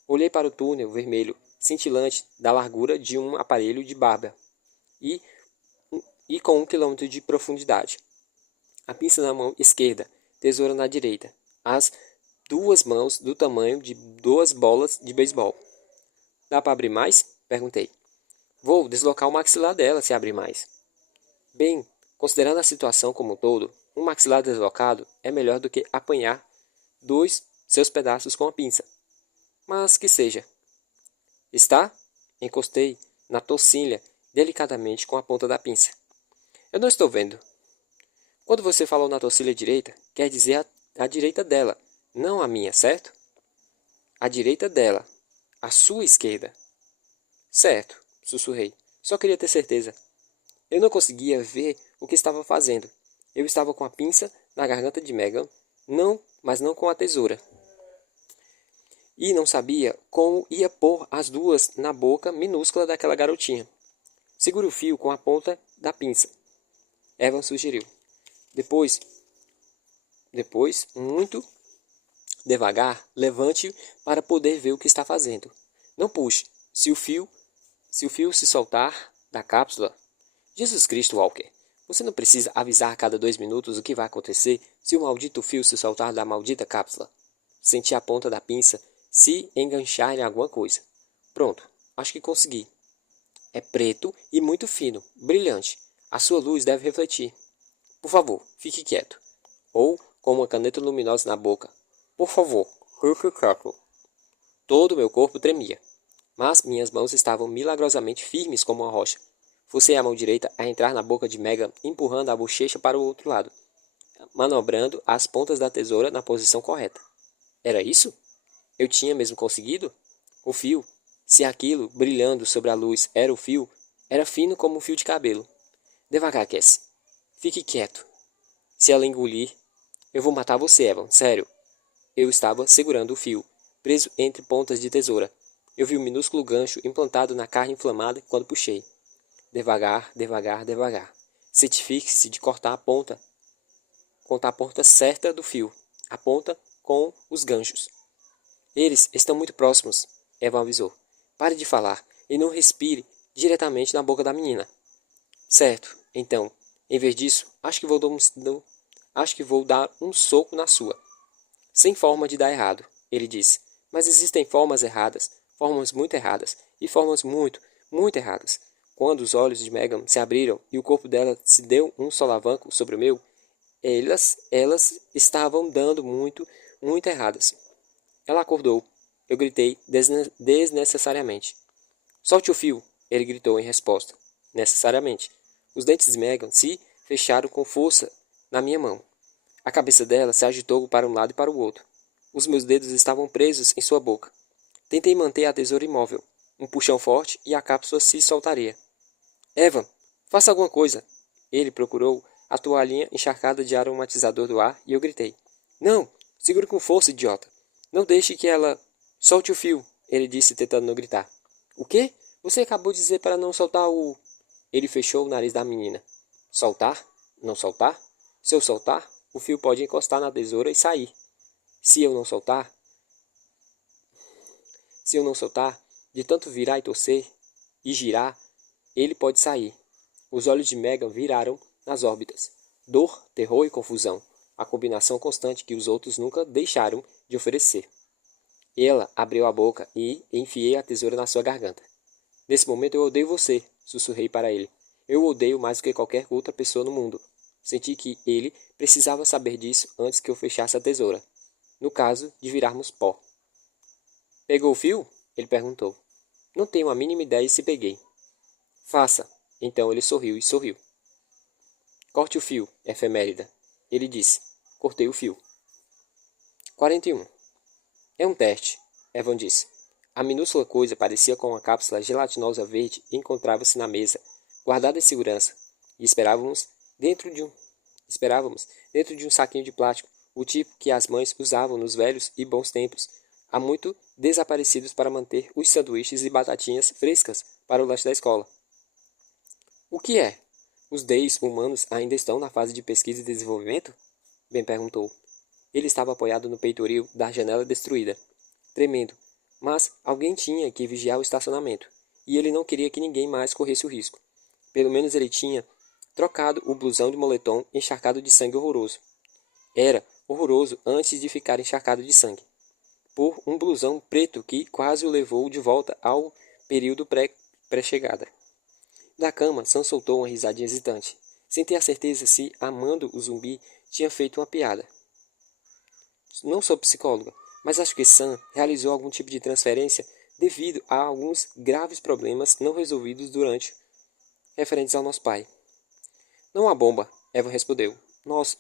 Olhei para o túnel vermelho, cintilante da largura de um aparelho de barba e com 1 quilômetro de profundidade. A pinça na mão esquerda, tesoura na direita. As duas mãos do tamanho de 2 bolas de beisebol. Dá para abrir mais? Perguntei. Vou deslocar o maxilar dela se abrir mais. Bem, considerando a situação como um todo, um maxilar deslocado é melhor do que apanhar 2 seus pedaços com a pinça. Mas que seja. Está? Encostei na torcilha delicadamente com a ponta da pinça. Eu não estou vendo. Quando você falou na torcilha direita, quer dizer a direita dela, não a minha, certo? A direita dela. A sua esquerda. Certo, sussurrei. Só queria ter certeza. Eu não conseguia ver o que estava fazendo. Eu estava com a pinça na garganta de Megan, mas não com a tesoura. E não sabia como ia pôr as duas na boca minúscula daquela garotinha. Segure o fio com a ponta da pinça. Evan sugeriu. Depois, muito devagar, levante-o para poder ver o que está fazendo. Não puxe. Se o fio se soltar da cápsula... Jesus Cristo, Walker. Você não precisa avisar a cada 2 minutos o que vai acontecer se o maldito fio se soltar da maldita cápsula. Senti a ponta da pinça se enganchar em alguma coisa. Pronto, acho que consegui. É preto e muito fino, brilhante. A sua luz deve refletir. Por favor, fique quieto. Ou com uma caneta luminosa na boca. Por favor, fique quieto. Todo o meu corpo tremia, mas minhas mãos estavam milagrosamente firmes como uma rocha. Forcei a mão direita a entrar na boca de Megan, empurrando a bochecha para o outro lado, manobrando as pontas da tesoura na posição correta. Era isso? Eu tinha mesmo conseguido? O fio, se aquilo brilhando sobre a luz era o fio, era fino como um fio de cabelo. Devagar, Cass. Fique quieto. Se ela engolir, eu vou matar você, Evan, sério. Eu estava segurando o fio, preso entre pontas de tesoura. Eu vi um minúsculo gancho implantado na carne inflamada quando puxei. Devagar, devagar, devagar. Certifique-se de cortar a ponta certa do fio. A ponta com os ganchos. Eles estão muito próximos, Evan avisou. Pare de falar e não respire diretamente na boca da menina. Certo, então, em vez disso, acho que vou dar um soco na sua. Sem forma de dar errado, ele disse. Mas existem formas erradas, formas muito erradas e formas muito, muito erradas. Quando os olhos de Megan se abriram e o corpo dela se deu um solavanco sobre o meu, elas estavam dando muito, muito erradas. Ela acordou. Eu gritei desnecessariamente. Solte o fio, ele gritou em resposta. Necessariamente. Os dentes de Megan se fecharam com força na minha mão. A cabeça dela se agitou para um lado e para o outro. Os meus dedos estavam presos em sua boca. Tentei manter a tesoura imóvel. Um puxão forte e a cápsula se soltaria. Evan, faça alguma coisa. Ele procurou a toalhinha encharcada de aromatizador do ar e eu gritei. Não, segure com força, idiota. Não deixe que ela... Solte o fio, ele disse tentando não gritar. O quê? Você acabou de dizer para não soltar o... Ele fechou o nariz da menina. Soltar? Não soltar? Se eu soltar, o fio pode encostar na tesoura e sair. Se eu não soltar, de tanto virar e torcer e girar, ele pode sair. Os olhos de Megan viraram nas órbitas. Dor, terror e confusão. a combinação constante que os outros nunca deixaram de oferecer. Ela abriu a boca e enfiei a tesoura na sua garganta. Nesse momento eu odeio você, sussurrei para ele. Eu o odeio mais do que qualquer outra pessoa no mundo. Senti que ele precisava saber disso antes que eu fechasse a tesoura. No caso de virarmos pó. Pegou o fio? Ele perguntou. Não tenho a mínima ideia se peguei. Faça. Então ele sorriu e sorriu. Corte o fio, efemérida. Ele disse. Cortei o fio. 41. É um teste, Evan disse. A minúscula coisa parecia com uma cápsula gelatinosa verde e encontrava-se na mesa, guardada em segurança, e esperávamos dentro de um saquinho de plástico, o tipo que as mães usavam nos velhos e bons tempos, há muito desaparecidos para manter os sanduíches e batatinhas frescas para o lanche da escola. O que é? Os DEIs humanos ainda estão na fase de pesquisa e desenvolvimento? Ben perguntou. Ele estava apoiado no peitoril da janela destruída, tremendo, mas alguém tinha que vigiar o estacionamento, e ele não queria que ninguém mais corresse o risco. Pelo menos ele tinha trocado o blusão de moletom encharcado de sangue horroroso. Era horroroso antes de ficar encharcado de sangue, por um blusão preto que quase o levou de volta ao período pré-chegada. Da cama, Sam soltou uma risadinha hesitante, sem ter a certeza se Amando o zumbi tinha feito uma piada. Não sou psicóloga, mas acho que Sam realizou algum tipo de transferência devido a alguns graves problemas não resolvidos durante referentes ao nosso pai. Não há bomba, Eva respondeu. Nossa,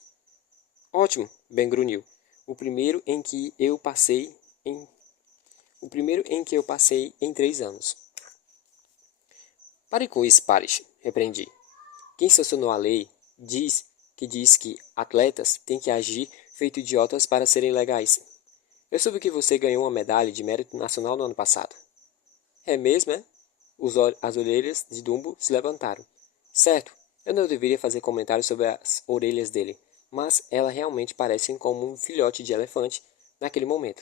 ótimo, Ben grunhiu. O primeiro em que eu passei em 3 anos. Pare com isso, Parrish, repreendi. Quem sancionou a lei diz que atletas têm que agir feito idiotas para serem legais. Eu soube que você ganhou uma medalha de mérito nacional no ano passado. É mesmo, é? As orelhas de Dumbo se levantaram. Certo, eu não deveria fazer comentários sobre as orelhas dele, mas elas realmente parecem como um filhote de elefante naquele momento.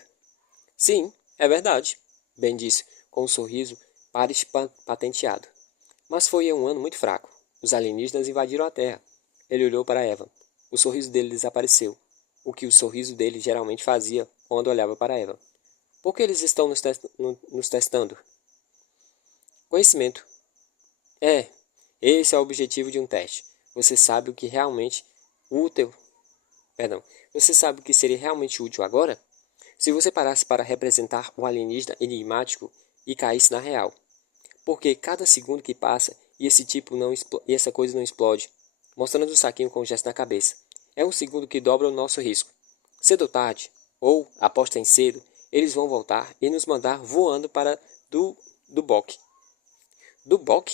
Sim, é verdade, Ben disse, com um sorriso patenteado. Mas foi um ano muito fraco. Os alienígenas invadiram a Terra. Ele olhou para Eva. O sorriso dele desapareceu. O que o sorriso dele geralmente fazia quando olhava para Eva. Por que eles estão nos testando? Conhecimento. Esse é o objetivo de um teste. Você sabe o que realmente útil. Você sabe o que seria realmente útil agora? Se você parasse para representar um alienígena enigmático e caísse na real. Porque cada segundo que passa e essa coisa não explode, mostrando o saquinho com o gesto na cabeça, é um segundo que dobra o nosso risco. Cedo ou tarde, ou aposta em cedo, eles vão voltar e nos mandar voando para Duboc. Duboc?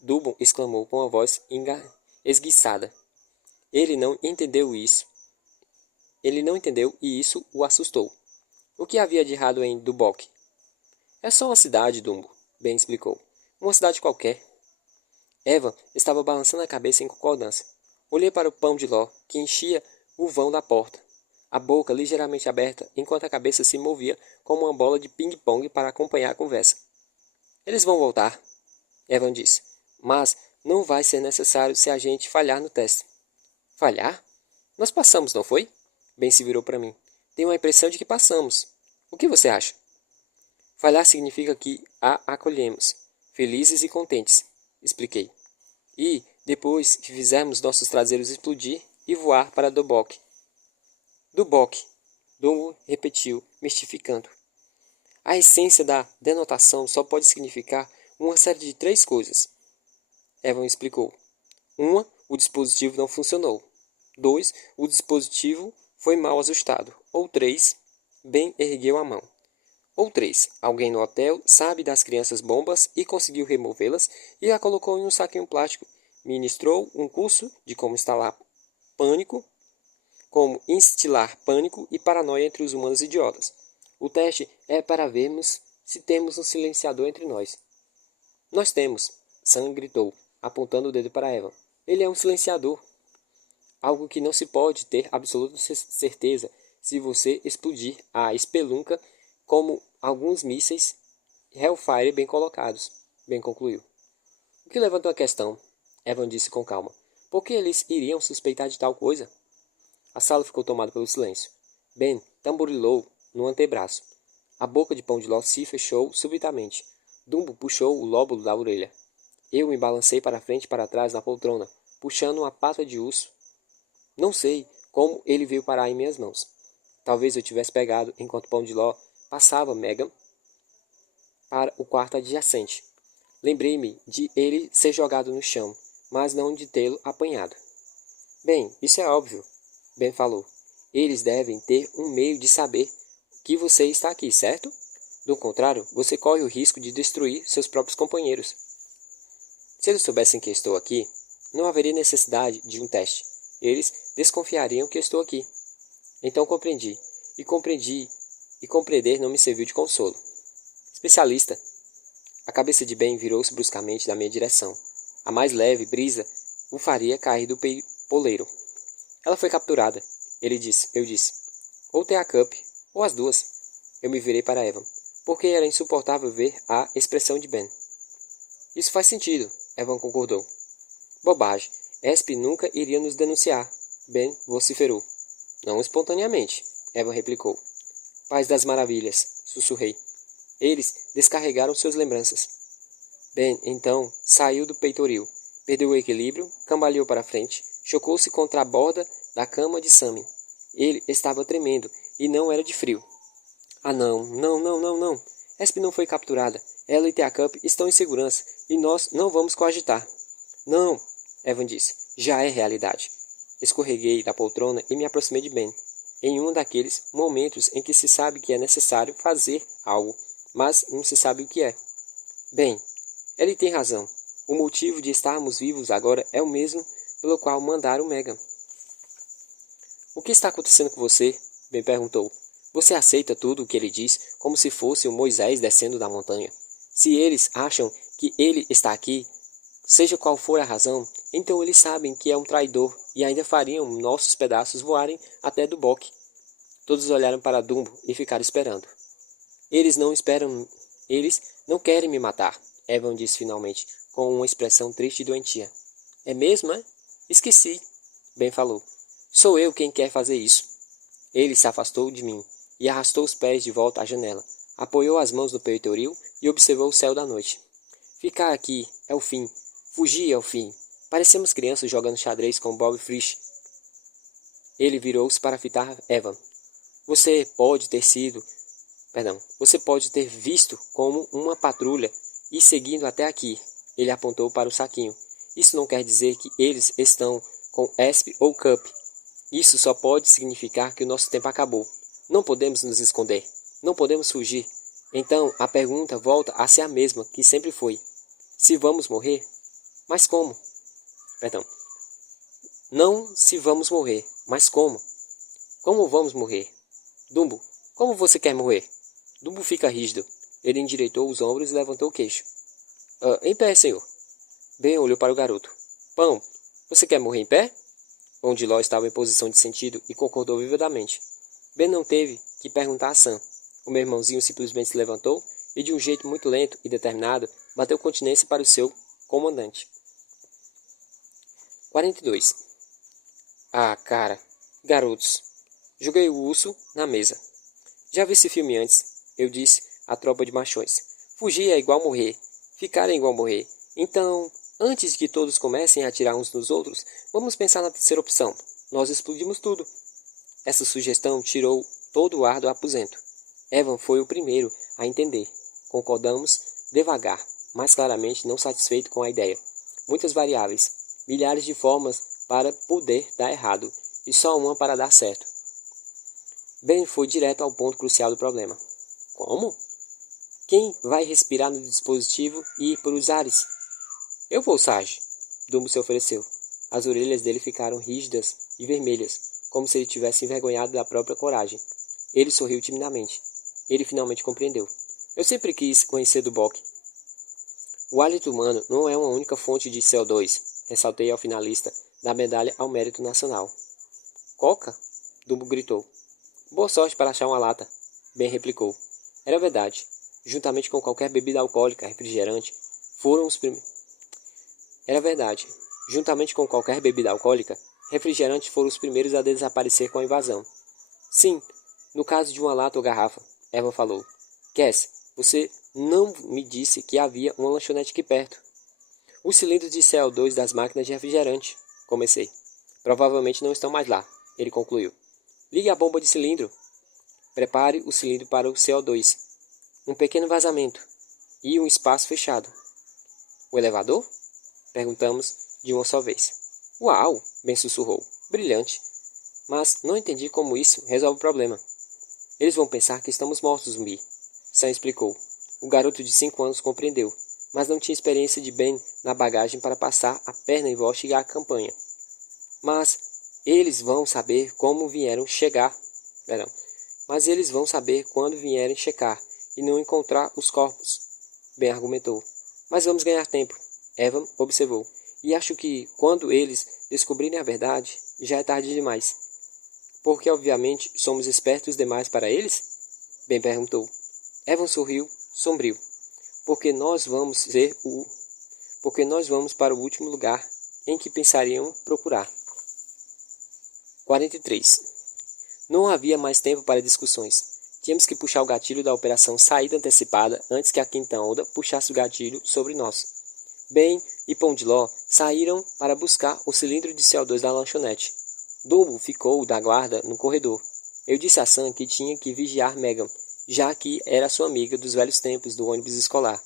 Dubon exclamou com a voz esguiçada. Ele não entendeu e isso o assustou. O que havia de errado em Duboc? É só uma cidade, Dumbo, Ben explicou. Uma cidade qualquer. Evan estava balançando a cabeça em concordância. Olhei para o pão de ló, que enchia o vão da porta, a boca ligeiramente aberta, enquanto a cabeça se movia como uma bola de ping-pong para acompanhar a conversa. Eles vão voltar, Evan disse, mas não vai ser necessário se a gente falhar no teste. Falhar? Nós passamos, não foi? Ben se virou para mim. Tenho a impressão de que passamos. O que você acha? Falhar significa que a acolhemos, felizes e contentes, expliquei. E, depois que fizermos nossos traseiros explodir e voar para Duboc. Duboc, Dumbo repetiu, mistificando. A essência da denotação só pode significar uma série de 3 coisas. Evan explicou. 1. O dispositivo não funcionou. 2. O dispositivo foi mal ajustado. Ou 3. Ben ergueu a mão. Ou 3. Alguém no hotel sabe das crianças bombas e conseguiu removê-las e a colocou em um saquinho plástico. Ministrou um curso de como instilar pânico e paranoia entre os humanos idiotas. O teste é para vermos se temos um silenciador entre nós. Nós temos, Sam gritou, apontando o dedo para Eva. Ele é um silenciador. Algo que não se pode ter absoluta certeza se você explodir a espelunca como alguns mísseis Hellfire bem colocados, Ben concluiu. O que levantou a questão, Evan disse com calma. Por que eles iriam suspeitar de tal coisa? A sala ficou tomada pelo silêncio. Ben tamborilou no antebraço. A boca de Pão de Ló se fechou subitamente. Dumbo puxou o lóbulo da orelha. Eu me balancei para frente e para trás na poltrona, puxando uma pata de urso. Não sei como ele veio parar em minhas mãos. Talvez eu tivesse pegado enquanto Pão de Ló passava Megan para o quarto adjacente. Lembrei-me de ele ser jogado no chão, mas não de tê-lo apanhado. Bem, isso é óbvio, Ben falou. Eles devem ter um meio de saber que você está aqui, certo? Do contrário, você corre o risco de destruir seus próprios companheiros. Se eles soubessem que estou aqui, não haveria necessidade de um teste. Eles desconfiariam que estou aqui. Então compreendi. E compreender não me serviu de consolo. Especialista. A cabeça de Ben virou-se bruscamente na minha direção. A mais leve brisa o faria cair do poleiro. Ela foi capturada. Eu disse. Ou Teacup, ou as duas. Eu me virei para Evan, porque era insuportável ver a expressão de Ben. Isso faz sentido, Evan concordou. Bobagem. Esp nunca iria nos denunciar. Ben vociferou. Não espontaneamente, Evan replicou. Paz das maravilhas, sussurrei. Eles descarregaram suas lembranças. Ben, então, saiu do peitoril, perdeu o equilíbrio, cambaleou para frente, chocou-se contra a borda da cama de Sammy. Ele estava tremendo, e não era de frio. Ah, não. Esp não foi capturada. Ela e Teacup estão em segurança, e nós não vamos coagitar. Não, Evan disse. Já é realidade. Escorreguei da poltrona e me aproximei de Ben, em um daqueles momentos em que se sabe que é necessário fazer algo, mas não se sabe o que é. Bem, ele tem razão. O motivo de estarmos vivos agora é o mesmo pelo qual mandaram Megan. O que está acontecendo com você? Ben perguntou. Você aceita tudo o que ele diz como se fosse o Moisés descendo da montanha. Se eles acham que ele está aqui, seja qual for a razão, então eles sabem que é um traidor e ainda fariam nossos pedaços voarem até do boque. Todos olharam para Dumbo e ficaram esperando. Eles não querem me matar, Evan disse finalmente, com uma expressão triste e doentia. É mesmo, é? Esqueci, Ben falou. Sou eu quem quer fazer isso. Ele se afastou de mim e arrastou os pés de volta à janela, apoiou as mãos no peitoril e observou o céu da noite. Ficar aqui é o fim. Fugir é o fim. Parecemos crianças jogando xadrez com Bob Frisch. Ele virou-se para fitar Evan. Você pode ter visto como uma patrulha e seguindo até aqui. Ele apontou para o saquinho. Isso não quer dizer que eles estão com Esp ou Cup. Isso só pode significar que o nosso tempo acabou. Não podemos nos esconder. Não podemos fugir. Então a pergunta volta a ser a mesma que sempre foi. Se vamos morrer? Mas como? Não se vamos morrer, mas como? Como vamos morrer? Dumbo, como você quer morrer? Dumbo fica rígido. Ele endireitou os ombros e levantou o queixo. Em pé, senhor. Ben olhou para o garoto. Pão, você quer morrer em pé? Pão de Ló estava em posição de sentido e concordou vividamente. Ben não teve que perguntar a Sam. O meu irmãozinho simplesmente se levantou e, de um jeito muito lento e determinado, bateu continência para o seu comandante. 42. Ah, cara. Garotos. Joguei o urso na mesa. Já vi esse filme antes, eu disse à tropa de machões. Fugir é igual morrer. Ficar é igual morrer. Então, antes de que todos comecem a atirar uns nos outros, vamos pensar na terceira opção. Nós explodimos tudo. Essa sugestão tirou todo o ar do aposento. Evan foi o primeiro a entender. Concordamos devagar, mas claramente não satisfeito com a ideia. Muitas variáveis, milhares de formas para poder dar errado, e só uma para dar certo. Ben foi direto ao ponto crucial do problema. Como? Quem vai respirar no dispositivo e ir por os ares? Eu vou, Sarge. Dumbo se ofereceu. As orelhas dele ficaram rígidas e vermelhas, como se ele tivesse envergonhado da própria coragem. Ele sorriu timidamente. Ele finalmente compreendeu. Eu sempre quis conhecer do Boque. O hálito humano não é uma única fonte de CO2, ressaltei ao finalista da medalha ao mérito nacional. Coca? Dumbo gritou. Boa sorte para achar uma lata, Ben replicou. Era verdade. Juntamente com qualquer bebida alcoólica, refrigerante, foram os primeiros. Era verdade. Juntamente com qualquer bebida alcoólica, refrigerantes foram os primeiros a desaparecer com a invasão. Sim, no caso de uma lata ou garrafa, Evan falou. Cass, você não me disse que havia uma lanchonete aqui perto. Os cilindros de CO2 das máquinas de refrigerante, comecei. Provavelmente não estão mais lá, ele concluiu. Ligue a bomba de cilindro. Prepare o cilindro para o CO2. Um pequeno vazamento e um espaço fechado. O elevador? Perguntamos de uma só vez. Uau! Ben sussurrou. Brilhante. Mas não entendi como isso resolve o problema. Eles vão pensar que estamos mortos, zumbi. Sam explicou. O garoto de 5 anos compreendeu, mas não tinha experiência de Ben na bagagem para passar a perna em Vosch e a campanha. Mas eles vão saber como vieram chegar. Mas eles vão saber quando vierem checar e não encontrar os corpos. Ben argumentou. Mas vamos ganhar tempo. Evan observou. E acho que, quando eles descobrirem a verdade, já é tarde demais. Porque, obviamente, somos espertos demais para eles? Ben perguntou. Evan sorriu, sombrio. Porque nós vamos para o último lugar em que pensariam procurar. 43. Não havia mais tempo para discussões. Tínhamos que puxar o gatilho da operação saída antecipada antes que a quinta onda puxasse o gatilho sobre nós. Ben e Pão de Ló saíram para buscar o cilindro de CO2 da lanchonete. Dumbo ficou da guarda no corredor. Eu disse a Sam que tinha que vigiar Megan, já que era sua amiga dos velhos tempos do ônibus escolar.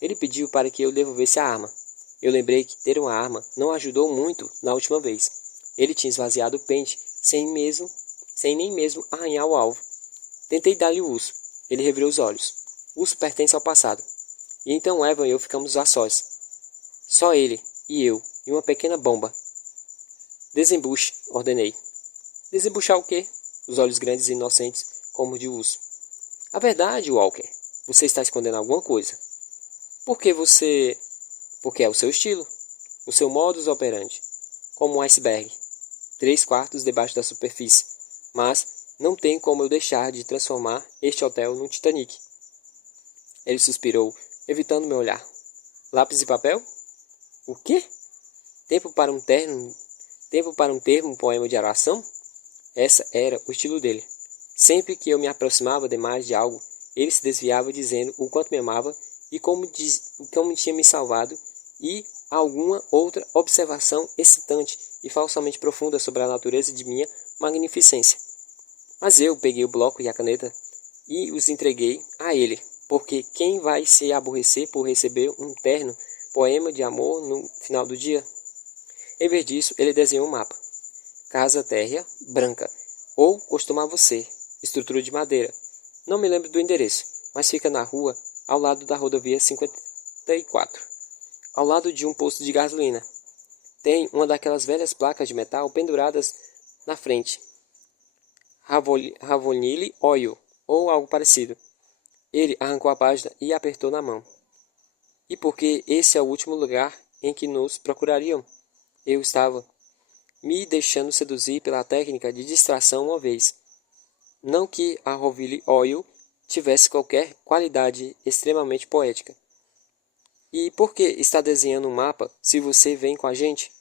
Ele pediu para que eu devolvesse a arma. Eu lembrei que ter uma arma não ajudou muito na última vez. Ele tinha esvaziado o pente sem nem mesmo arranhar o alvo. Tentei dar-lhe o urso. Ele revirou os olhos. O urso pertence ao passado. E então Evan e eu ficamos a sós. Só ele e eu e uma pequena bomba. Desembuche, ordenei. Desembuchar o quê? Os olhos grandes e inocentes como de urso. A verdade, Walker. Você está escondendo alguma coisa. Porque é o seu estilo. O seu modus operandi. Como um iceberg. 3/4 debaixo da superfície. Mas não tem como eu deixar de transformar este hotel num Titanic. Ele suspirou, evitando meu olhar. Lápis e papel? O quê? Tempo para um termo, um poema de oração? Essa era o estilo dele. Sempre que eu me aproximava demais de algo, ele se desviava dizendo o quanto me amava e como tinha me salvado e alguma outra observação excitante e falsamente profunda sobre a natureza de minha magnificência. Mas eu peguei o bloco e a caneta e os entreguei a ele, porque quem vai se aborrecer por receber um terno poema de amor no final do dia? Em vez disso, ele desenhou um mapa. Casa térrea, branca, ou costumava ser, estrutura de madeira. Não me lembro do endereço, mas fica na rua, ao lado da rodovia 54, ao lado de um posto de gasolina. Tem uma daquelas velhas placas de metal penduradas na frente. Ravolnile Oil, ou algo parecido. Ele arrancou a página e a apertou na mão. E porque esse é o último lugar em que nos procurariam? Eu estava me deixando seduzir pela técnica de distração uma vez. Não que a Ravolnile Oil tivesse qualquer qualidade extremamente poética. E por que está desenhando um mapa se você vem com a gente?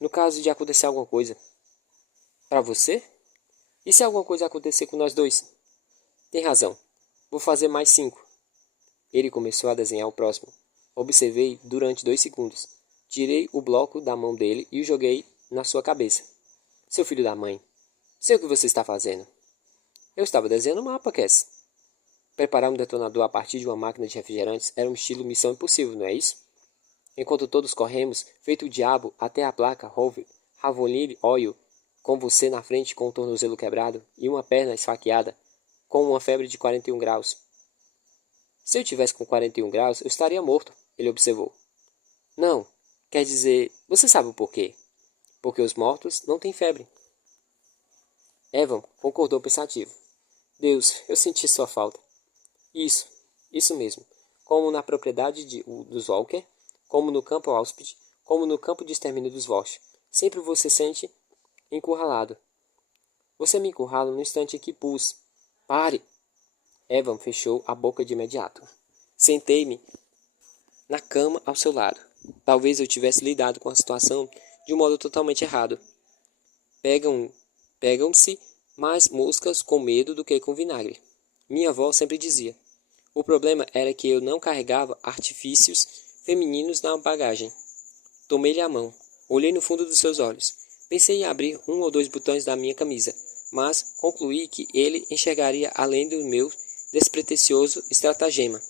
No caso de acontecer alguma coisa. Para você? E se alguma coisa acontecer com nós dois? Tem razão. Vou fazer mais 5. Ele começou a desenhar o próximo. Observei durante 2 segundos. Tirei o bloco da mão dele e o joguei na sua cabeça. Seu filho da mãe. Sei o que você está fazendo. Eu estava desenhando um mapa, Cass. Preparar um detonador a partir de uma máquina de refrigerantes era um estilo Missão Impossível, não é isso? Enquanto todos corremos, feito o diabo, até a placa Ravolnile Oil, com você na frente com o tornozelo quebrado e uma perna esfaqueada, com uma febre de 41 graus. Se eu tivesse com 41 graus, eu estaria morto, ele observou. Não, quer dizer, você sabe o porquê. Porque os mortos não têm febre. Evan concordou pensativo. Deus, eu senti sua falta. Isso mesmo. Como na propriedade dos Walker, como no campo Auspit, como no campo de extermínio dos Vosch. Sempre você sente encurralado. Você me encurrala no instante em que pus. Pare! Evan fechou a boca de imediato. Sentei-me na cama ao seu lado. Talvez eu tivesse lidado com a situação de um modo totalmente errado. pegam-se mais moscas com medo do que com vinagre. Minha avó sempre dizia. O problema era que eu não carregava artifícios femininos na bagagem. Tomei-lhe a mão. Olhei no fundo dos seus olhos. Pensei em abrir um ou dois botões da minha camisa, mas concluí que ele enxergaria além do meu despretensioso estratagema.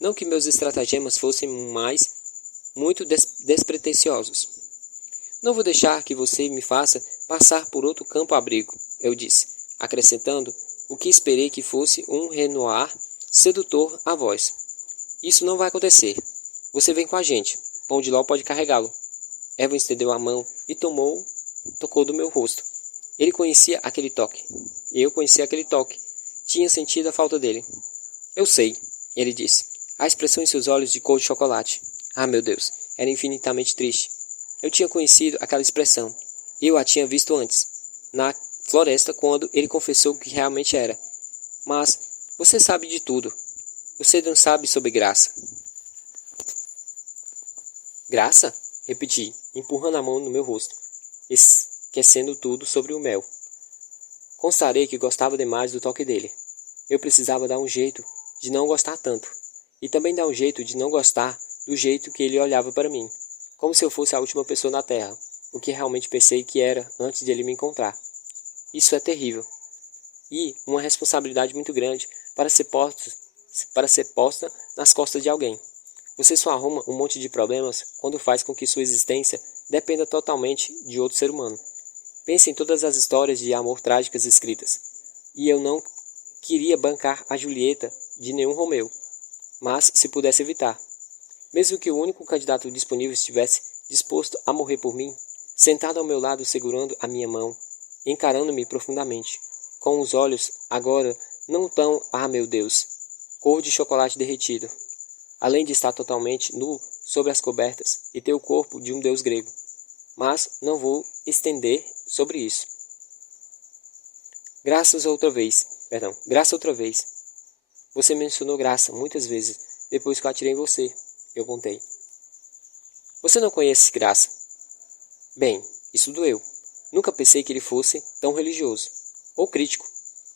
Não que meus estratagemas fossem muito despretensiosos. Não vou deixar que você me faça passar por outro campo-abrigo, eu disse, acrescentando o que esperei que fosse um renoir sedutor à voz. Isso não vai acontecer. Você vem com a gente. Pão de ló pode carregá-lo. Evan estendeu a mão e tocou do meu rosto. Ele conhecia aquele toque. Eu conhecia aquele toque. Tinha sentido a falta dele. Eu sei, ele disse. A expressão em seus olhos de cor de chocolate. Ah, meu Deus, era infinitamente triste. Eu tinha conhecido aquela expressão. Eu a tinha visto antes, na floresta, quando ele confessou o que realmente era. Mas você sabe de tudo. Você não sabe sobre graça. Graça? Repeti, empurrando a mão no meu rosto, esquecendo tudo sobre o mel. Constarei que gostava demais do toque dele. Eu precisava dar um jeito de não gostar tanto. E também dar um jeito de não gostar do jeito que ele olhava para mim. Como se eu fosse a última pessoa na Terra. O que realmente pensei que era antes de ele me encontrar. Isso é terrível. E uma responsabilidade muito grande para ser posta nas costas de alguém. Você só arruma um monte de problemas quando faz com que sua existência dependa totalmente de outro ser humano. Pense em todas as histórias de amor trágicas escritas. E eu não queria bancar a Julieta de nenhum Romeu. Mas se pudesse evitar. Mesmo que o único candidato disponível estivesse disposto a morrer por mim, sentado ao meu lado segurando a minha mão, encarando-me profundamente, com os olhos agora não tão, ah meu Deus, cor de chocolate derretido, além de estar totalmente nu sobre as cobertas e ter o corpo de um deus grego. Mas não vou estender sobre isso. Graça outra vez. Você mencionou graça muitas vezes depois que eu atirei em você, eu contei. Você não conhece graça? Bem, isso doeu. Nunca pensei que ele fosse tão religioso. Ou crítico.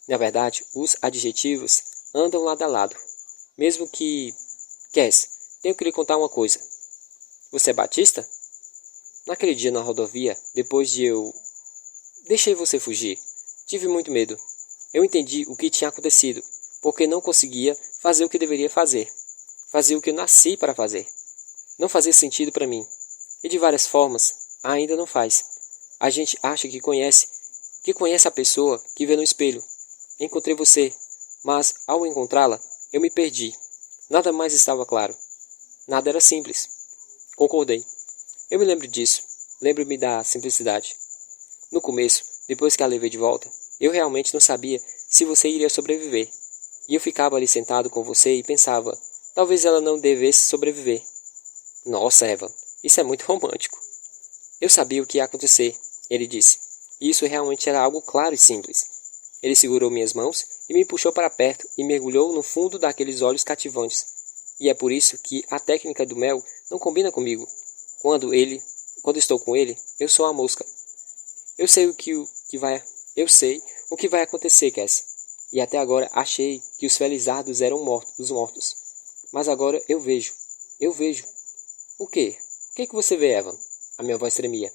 Na verdade, os adjetivos andam lado a lado. Mesmo que... Cass, tenho que lhe contar uma coisa. Você é batista? Naquele dia na rodovia, depois de eu... Deixei você fugir. Tive muito medo. Eu entendi o que tinha acontecido, porque não conseguia fazer o que deveria fazer. Fazer o que eu nasci para fazer. Não fazia sentido para mim. E de várias formas, ainda não faz. A gente acha que conhece a pessoa que vê no espelho. Encontrei você, mas ao encontrá-la, eu me perdi. Nada mais estava claro. Nada era simples. Concordei. Eu me lembro disso. Lembro-me da simplicidade. No começo, depois que a levei de volta, eu realmente não sabia se você iria sobreviver. E eu ficava ali sentado com você e pensava, talvez ela não devesse sobreviver. Nossa, Eva, isso é muito romântico. Eu sabia o que ia acontecer, ele disse. E isso realmente era algo claro e simples. Ele segurou minhas mãos e me puxou para perto e mergulhou no fundo daqueles olhos cativantes. E é por isso que a técnica do mel não combina comigo. Quando estou com ele, eu sou a mosca. Eu sei o que vai acontecer, Cass. E até agora achei que os felizardos eram os mortos. Mas agora eu vejo. Eu vejo. O quê? O que você vê, Evan? A minha voz tremia.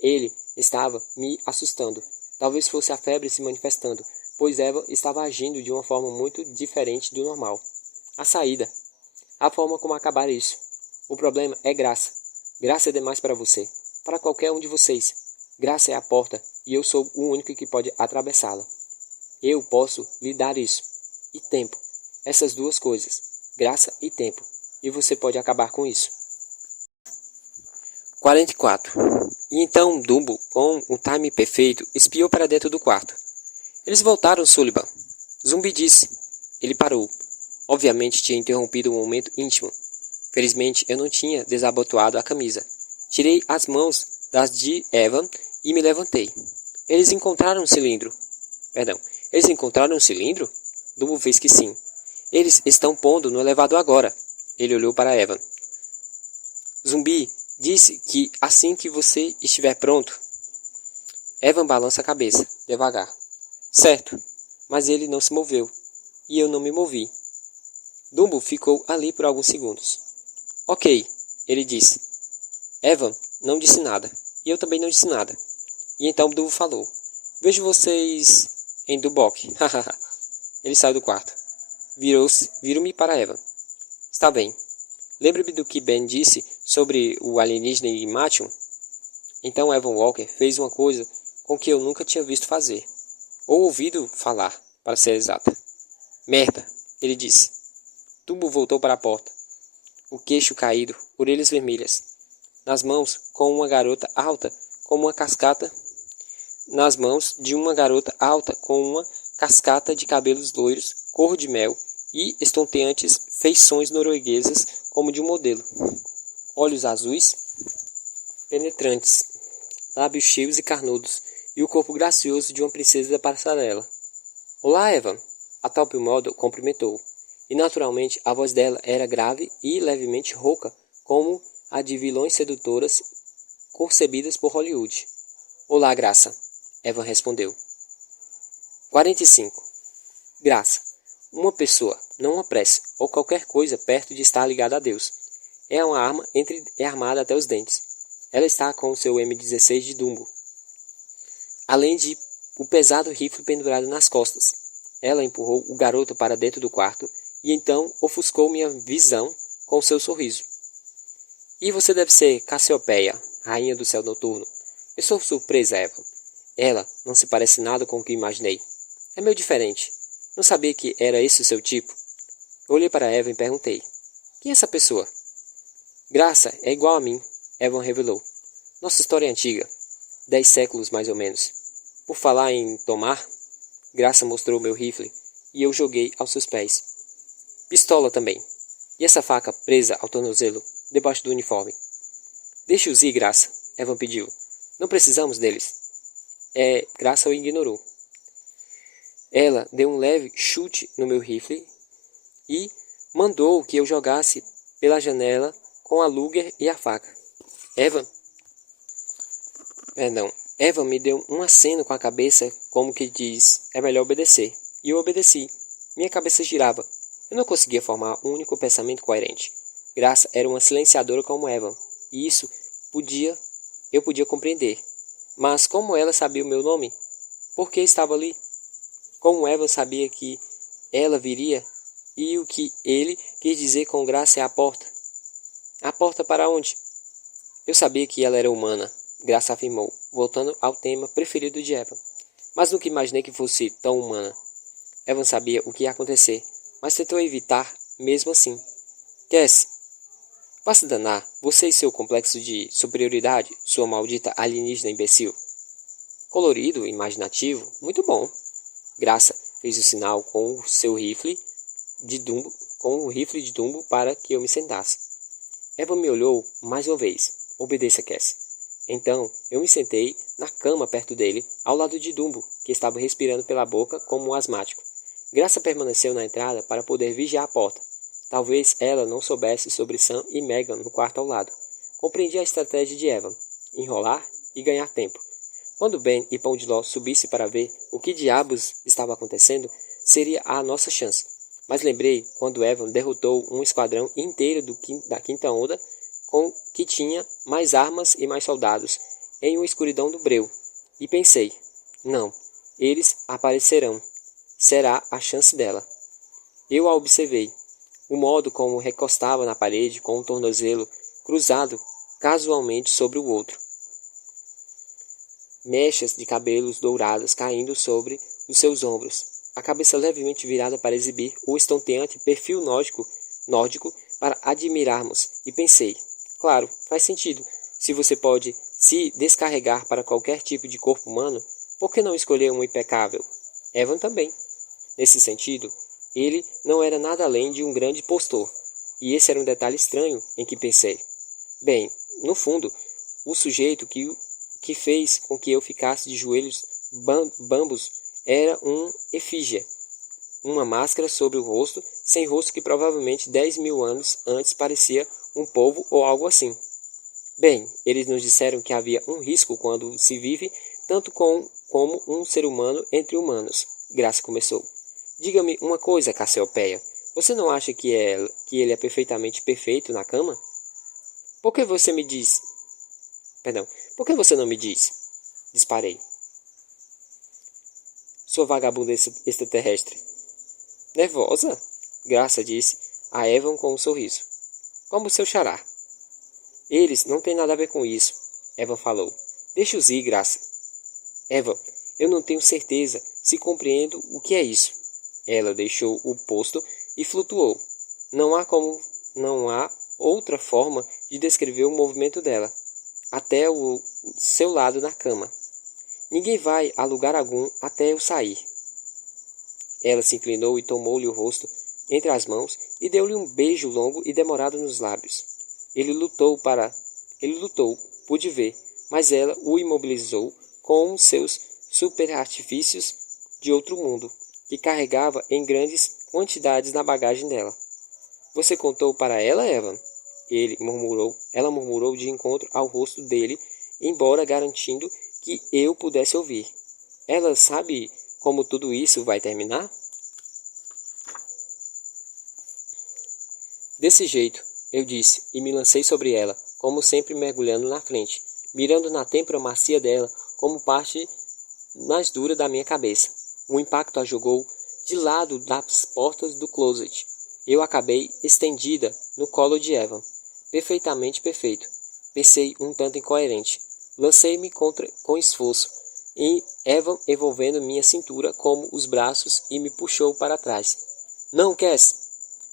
Ele estava me assustando. Talvez fosse a febre se manifestando, pois Evan estava agindo de uma forma muito diferente do normal. A saída. A forma como acabar isso. O problema é graça. Graça é demais para você. Para qualquer um de vocês. Graça é a porta e eu sou o único que pode atravessá-la. Eu posso lhe dar isso. E tempo. Essas duas coisas. Graça e tempo. E você pode acabar com isso. 44. E então Dumbo, com o time perfeito, espiou para dentro do quarto. Eles voltaram, Sullivan. Zumbi disse. Ele parou. Obviamente tinha interrompido um momento íntimo. Felizmente eu não tinha desabotoado a camisa. Tirei as mãos das de Evan e me levantei. Eles encontraram um cilindro. Eles encontraram um cilindro? Dumbo fez que sim. Eles estão pondo no elevador agora. Ele olhou para Evan. Zumbi disse que assim que você estiver pronto... Evan balança a cabeça, devagar. Certo, mas ele não se moveu, e eu não me movi. Dumbo ficou ali por alguns segundos. Ok, ele disse. Evan não disse nada, e eu também não disse nada. E então Dumbo falou. Vejo vocês em Duboc. Ele saiu do quarto. Virou-me para Evan. Está bem. Lembra-me do que Ben disse sobre o alienígena enigmático? Então Evan Walker fez uma coisa com que eu nunca tinha visto fazer. Ou ouvido falar, para ser exata. Merda, ele disse. Dumbo voltou para a porta. O queixo caído, orelhas vermelhas. Nas mãos, com uma garota alta, como uma cascata. Nas mãos de uma garota alta, com uma cascata de cabelos loiros, cor de mel e estonteantes feições norueguesas como de um modelo. Olhos azuis, penetrantes, lábios cheios e carnudos, e o corpo gracioso de uma princesa da passarela. Olá, Evan! A Top Model cumprimentou, e naturalmente a voz dela era grave e levemente rouca, como a de vilões sedutoras concebidas por Hollywood. Olá, Graça, Evan respondeu. 45. Graça. Uma pessoa, não uma prece, ou qualquer coisa perto de estar ligada a Deus. É uma arma é armada até os dentes. Ela está com o seu M16 de Dumbo, além de o pesado rifle pendurado nas costas. Ela empurrou o garoto para dentro do quarto e então ofuscou minha visão com seu sorriso. E você deve ser Cassiopeia, rainha do céu noturno. Eu sou surpresa, Eva. Ela não se parece nada com o que imaginei. É meio diferente. Não sabia que era esse o seu tipo. Eu olhei para Eva e perguntei. Quem é essa pessoa? Graça é igual a mim, Evan revelou. Nossa história é antiga. 10 séculos mais ou menos. Por falar em tomar, Graça mostrou meu rifle e eu joguei aos seus pés. Pistola também. E essa faca presa ao tornozelo, debaixo do uniforme. Deixe-os ir, Graça, Evan pediu. Não precisamos deles. Graça o ignorou. Ela deu um leve chute no meu rifle e mandou que eu jogasse pela janela com a Luger e a faca. Evan me deu um aceno com a cabeça como que diz, é melhor obedecer. E eu obedeci. Minha cabeça girava. Eu não conseguia formar um único pensamento coerente. Graça era uma silenciadora como Evan, e isso eu podia compreender. Mas como ela sabia o meu nome? Por que estava ali? Como Evan sabia que ela viria? E o que ele quis dizer com Graça é a porta? A porta para onde? Eu sabia que ela era humana, Graça afirmou, voltando ao tema preferido de Evan. Mas nunca imaginei que fosse tão humana. Evan sabia o que ia acontecer, mas tentou evitar mesmo assim. Cass, vá se danar, você e seu complexo de superioridade, sua maldita alienígena imbecil. Colorido, imaginativo, muito bom. Graça fez o sinal com o seu rifle de Dumbo para que eu me sentasse. Eva me olhou mais uma vez. Obedeça, Cass. Então, eu me sentei na cama perto dele, ao lado de Dumbo, que estava respirando pela boca como um asmático. Graça permaneceu na entrada para poder vigiar a porta. Talvez ela não soubesse sobre Sam e Megan no quarto ao lado. Compreendi a estratégia de Evan, enrolar e ganhar tempo. Quando Ben e Pão de Ló subissem para ver o que diabos estava acontecendo, seria a nossa chance. Mas lembrei quando Evan derrotou um esquadrão inteiro da Quinta Onda, que tinha mais armas e mais soldados, em uma escuridão do breu. E pensei, não, eles aparecerão. Será a chance dela. Eu a observei. O modo como recostava na parede com um tornozelo cruzado casualmente sobre o outro. Mechas de cabelos dourados caindo sobre os seus ombros. A cabeça levemente virada para exibir o estonteante perfil nórdico para admirarmos. E pensei, claro, faz sentido. Se você pode se descarregar para qualquer tipo de corpo humano, por que não escolher um impecável? Evan também. Nesse sentido, ele não era nada além de um grande postor. E esse era um detalhe estranho em que pensei. Bem, no fundo, o sujeito que fez com que eu ficasse de joelhos bambos era um efígie, uma máscara sobre o rosto, sem rosto que provavelmente 10.000 anos antes parecia um polvo ou algo assim. Bem, eles nos disseram que havia um risco quando se vive tanto como um ser humano entre humanos. Graça começou. Diga-me uma coisa, Cassiopeia. Você não acha que ele é perfeitamente perfeito na cama? Por que você me diz? Perdão. Por que você não me diz? Disparei. Sua vagabunda extraterrestre. Nervosa? Graça disse a Evan com um sorriso. Como seu xará. Eles não têm nada a ver com isso, Evan falou. Deixa-os ir, Graça. Evan, eu não tenho certeza se compreendo o que é isso. Ela deixou o posto e flutuou. Não há outra forma de descrever o movimento dela, até o seu lado na cama. Ninguém vai a lugar algum até eu sair. Ela se inclinou e tomou-lhe o rosto entre as mãos e deu-lhe um beijo longo e demorado nos lábios. Ele lutou, pude ver, mas ela o imobilizou com seus super-artifícios de outro mundo, que carregava em grandes quantidades na bagagem dela. Você contou para ela, Evan? Ela murmurou de encontro ao rosto dele, embora garantindo que eu pudesse ouvir. Ela sabe como tudo isso vai terminar? Desse jeito, eu disse, e me lancei sobre ela, como sempre mergulhando na frente, mirando na têmpora macia dela como parte mais dura da minha cabeça. O impacto a jogou de lado das portas do closet. Eu acabei estendida no colo de Evan. Perfeitamente perfeito. Pensei um tanto incoerente. Lancei-me com esforço, e Evan envolvendo minha cintura como os braços e me puxou para trás. Não, Cass!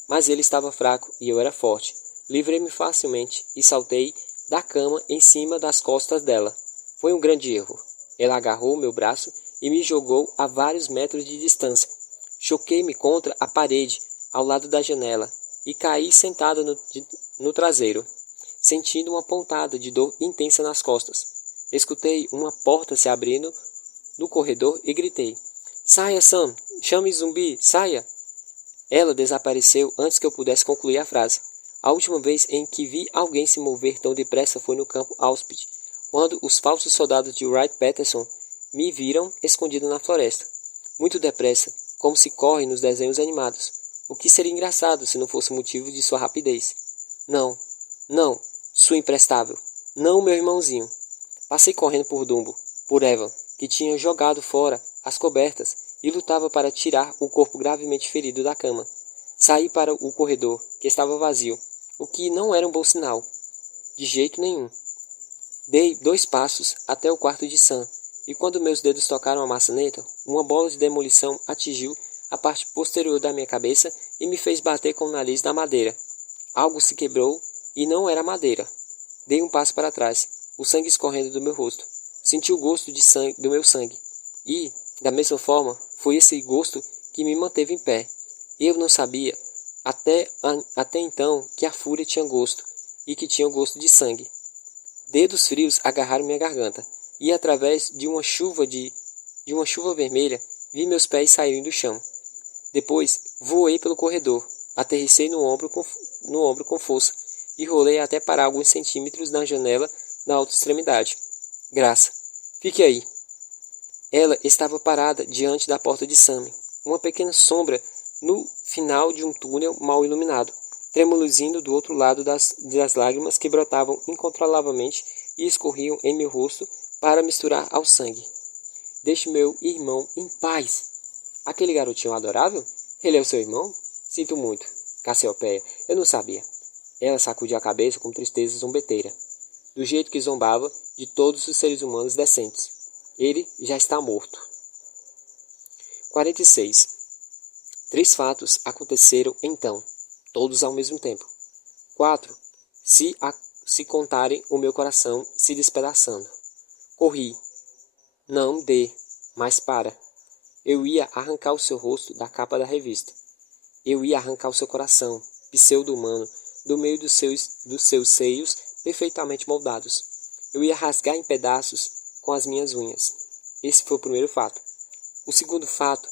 Mas ele estava fraco e eu era forte. Livrei-me facilmente e saltei da cama em cima das costas dela. Foi um grande erro. Ela agarrou meu braço e me jogou a vários metros de distância. Choquei-me contra a parede, ao lado da janela, e caí sentada no traseiro, sentindo uma pontada de dor intensa nas costas. Escutei uma porta se abrindo no corredor e gritei. Saia, Sam! Chame Zumbi! Saia! Ela desapareceu antes que eu pudesse concluir a frase. A última vez em que vi alguém se mover tão depressa foi no campo Auschwitz, quando os falsos soldados de Wright-Patterson me viram escondido na floresta. Muito depressa, como se corre nos desenhos animados, o que seria engraçado se não fosse motivo de sua rapidez. Não, não, sua imprestável, não meu irmãozinho. Passei correndo por Dumbo, por Evan, que tinha jogado fora as cobertas e lutava para tirar o corpo gravemente ferido da cama. Saí para o corredor, que estava vazio, o que não era um bom sinal. De jeito nenhum. Dei 2 passos até o quarto de Sam, e quando meus dedos tocaram a maçaneta, uma bola de demolição atingiu a parte posterior da minha cabeça e me fez bater com o nariz na madeira. Algo se quebrou e não era madeira. Dei um passo para trás, o sangue escorrendo do meu rosto. Senti o gosto de sangue, do meu sangue. E, da mesma forma, foi esse gosto que me manteve em pé. Eu não sabia, até então, que a fúria tinha gosto, e que tinha o gosto de sangue. Dedos frios agarraram minha garganta, e através de uma chuva vermelha, vi meus pés saírem do chão. Depois, voei pelo corredor, aterrissei no ombro com força, e rolei até parar alguns centímetros na janela na outra extremidade. Graça, fique aí. Ela estava parada diante da porta de Sam, uma pequena sombra no final de um túnel mal iluminado, tremuluzindo do outro lado das lágrimas que brotavam incontrolavelmente e escorriam em meu rosto para misturar ao sangue. Deixe meu irmão em paz. Aquele garotinho adorável? Ele é o seu irmão? Sinto muito, Cassiopeia, eu não sabia. Ela sacudiu a cabeça com tristeza zombeteira, do jeito que zombava de todos os seres humanos decentes. Ele já está morto. 46. 3 fatos aconteceram então, todos ao mesmo tempo. 4. Se contarem o meu coração se despedaçando. Corri. Não dê, mas para. Eu ia arrancar o seu rosto da capa da revista. Eu ia arrancar o seu coração, pseudo-humano, do meio dos seus seios perfeitamente moldados. Eu ia rasgar em pedaços com as minhas unhas. Esse foi o primeiro fato. O segundo fato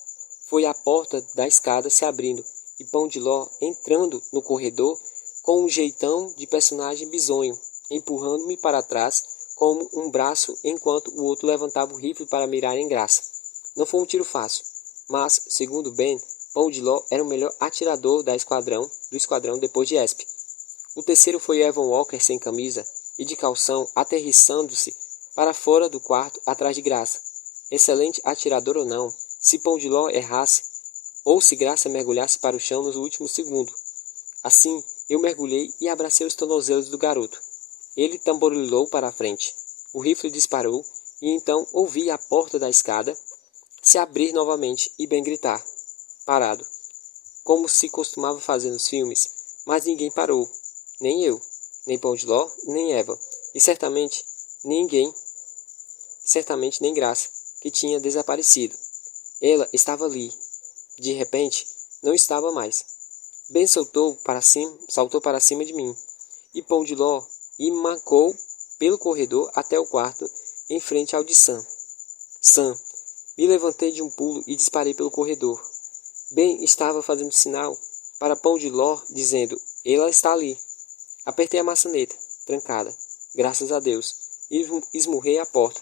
foi a porta da escada se abrindo e Pão de Ló entrando no corredor com um jeitão de personagem bizonho, empurrando-me para trás como um braço enquanto o outro levantava o rifle para mirar em Graça. Não foi um tiro fácil, mas, segundo Ben, Pão de Ló era o melhor atirador do esquadrão depois de Esp. O terceiro foi Evan Walker sem camisa e de calção, aterrissando-se para fora do quarto atrás de Graça. Excelente atirador ou não, se Pão de Ló errasse, ou se Graça mergulhasse para o chão no último segundo. Assim, eu mergulhei e abracei os tornozelos do garoto. Ele tamborilou para a frente. O rifle disparou, e então ouvi a porta da escada se abrir novamente e Ben gritar, parado, como se costumava fazer nos filmes, mas ninguém parou, nem eu, nem Pão de Ló, nem Eva, e certamente nem Graça, que tinha desaparecido. Ela estava ali. De repente, não estava mais. Ben saltou para cima de mim, e Pão de Ló e mancou pelo corredor até o quarto, em frente ao de Sam. Me levantei de um pulo e disparei pelo corredor. Ben estava fazendo sinal para Pão de Ló, dizendo, ela está ali. Apertei a maçaneta, trancada, graças a Deus, e esmurrei a porta.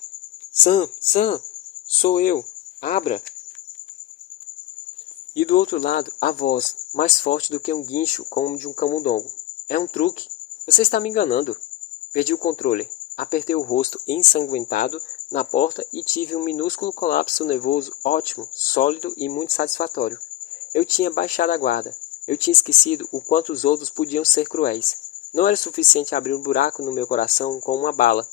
Sam, sou eu, abra. E do outro lado, a voz, mais forte do que um guincho como de um camundongo. É um truque. Você está me enganando. Perdi o controle. Apertei o rosto ensanguentado na porta e tive um minúsculo colapso nervoso ótimo, sólido e muito satisfatório. Eu tinha baixado a guarda. Eu tinha esquecido o quanto os outros podiam ser cruéis. Não era suficiente abrir um buraco no meu coração com uma bala.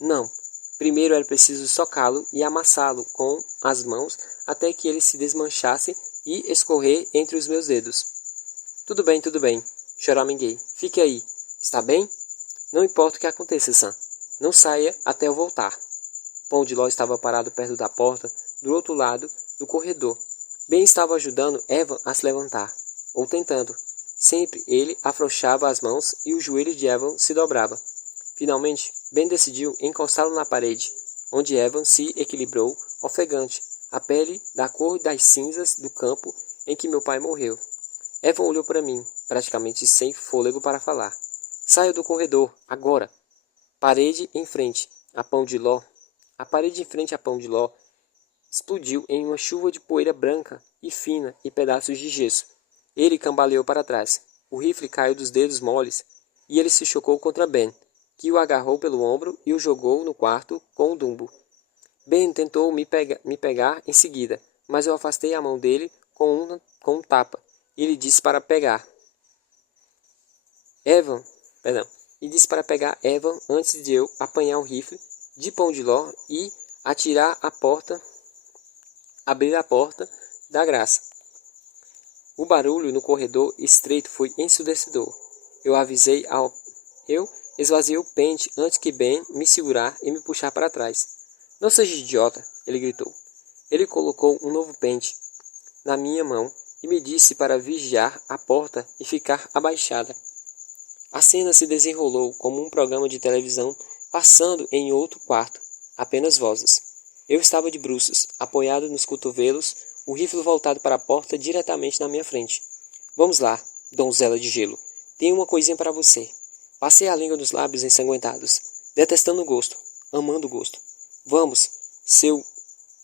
Não. Primeiro era preciso socá-lo e amassá-lo com as mãos até que ele se desmanchasse e escorrer entre os meus dedos. Tudo bem, choraminguei. Fique aí. Está bem? Não importa o que aconteça, Sam. Não saia até eu voltar. Pão de Ló estava parado perto da porta, do outro lado do corredor. Ben estava ajudando Evan a se levantar, ou tentando. Sempre ele afrouxava as mãos e o joelho de Evan se dobrava. Finalmente, Ben decidiu encostá-lo na parede, onde Evan se equilibrou, ofegante, a pele da cor das cinzas do campo em que meu pai morreu. Evan olhou para mim, praticamente sem fôlego para falar. Saia do corredor, agora! Parede em frente a Pão de Ló. A parede em frente a Pão de Ló explodiu em uma chuva de poeira branca e fina e pedaços de gesso. Ele cambaleou para trás. O rifle caiu dos dedos moles e ele se chocou contra Ben, que o agarrou pelo ombro e o jogou no quarto com o Dumbo. Ben tentou me pegar em seguida, mas eu afastei a mão dele com um tapa. Ele disse para pegar Evan antes de eu apanhar o rifle de Pão de Ló e abrir a porta da Graça. O barulho no corredor estreito foi ensurdecedor. Eu esvaziei o pente antes que Ben me segurar e me puxar para trás. Não seja idiota, ele gritou. Ele colocou um novo pente na minha mão e me disse para vigiar a porta e ficar abaixada. A cena se desenrolou como um programa de televisão passando em outro quarto, apenas vozes. Eu estava de bruços, apoiado nos cotovelos, o rifle voltado para a porta diretamente na minha frente. Vamos lá, donzela de gelo. Tenho uma coisinha para você. Passei a língua nos lábios ensanguentados, detestando o gosto, amando o gosto. Vamos,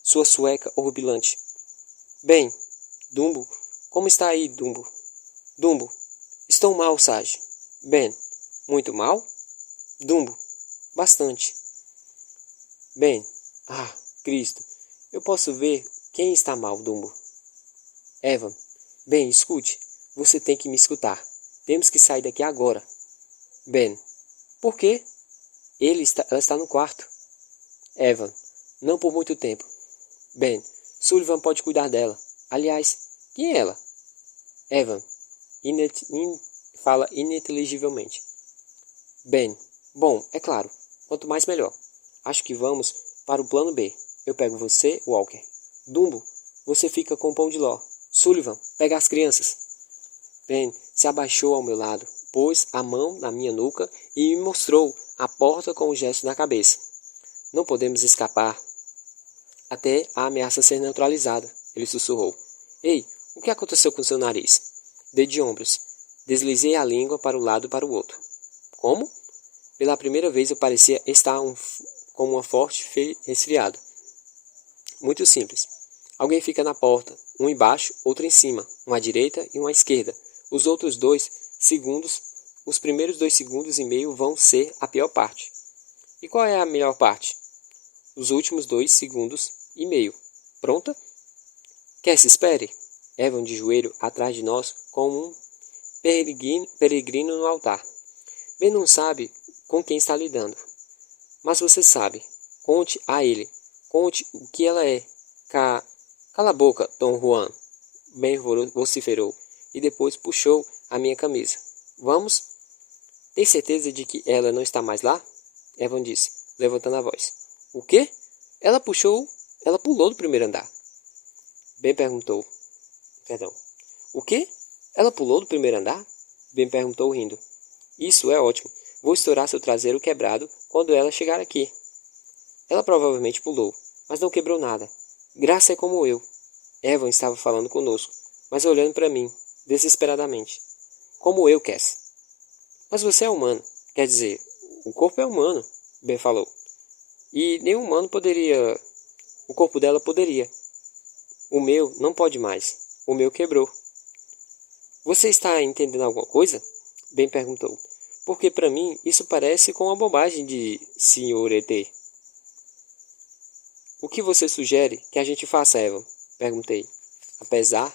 sua sueca horripilante. Bem, Dumbo, como está aí, Dumbo? Dumbo, estou mal, Sage. Ben, muito mal? Dumbo, bastante. Ben, Cristo, eu posso ver quem está mal, Dumbo. Evan, Ben, escute, você tem que me escutar. Temos que sair daqui agora. Ben, por quê? Ela está no quarto. Evan, não por muito tempo. Ben, Sullivan pode cuidar dela. Aliás, quem é ela? Evan, fala ininteligivelmente. Ben, bom, é claro, quanto mais melhor. Acho que vamos para o plano B. Eu pego você, Walker. Dumbo, você fica com o Pão de Ló. Sullivan, pega as crianças. Ben se abaixou ao meu lado, pôs a mão na minha nuca e me mostrou a porta com um gesto na cabeça. Não podemos escapar até a ameaça ser neutralizada, ele sussurrou. Ei, o que aconteceu com seu nariz? Dei de ombros. Deslizei a língua para um lado e para o outro. Como? Pela primeira vez eu parecia estar com uma forte resfriado. Muito simples. Alguém fica na porta, um embaixo, outro em cima, um à direita e um à esquerda. Os outros 2 segundos, os primeiros 2 segundos e meio vão ser a pior parte. E qual é a melhor parte? Os últimos 2 segundos e meio. Pronta? Quer se espere? Evan de joelho atrás de nós como um peregrino no altar. Ben não sabe com quem está lidando. Mas você sabe. Conte a ele. Conte o que ela é. Cala a boca, Dom Juan. Ben vociferou e depois puxou a minha camisa. Vamos? Tem certeza de que ela não está mais lá? Evan disse, levantando a voz. O quê? Ela pulou do primeiro andar. Ben perguntou. Perdão. O quê? Ela pulou do primeiro andar? Ben perguntou rindo. Isso é ótimo. Vou estourar seu traseiro quebrado quando ela chegar aqui. Ela provavelmente pulou, mas não quebrou nada. Graça é como eu. Evan estava falando conosco, mas olhando para mim, desesperadamente. Como eu, Cass. Mas você é humano. Quer dizer, o corpo é humano, Ben falou. E nenhum humano poderia... O corpo dela poderia. O meu não pode mais. O meu quebrou. Você está entendendo alguma coisa? Ben perguntou. Porque para mim isso parece com uma bobagem de Sr. E.T. O que você sugere que a gente faça, Evan? Perguntei. Apesar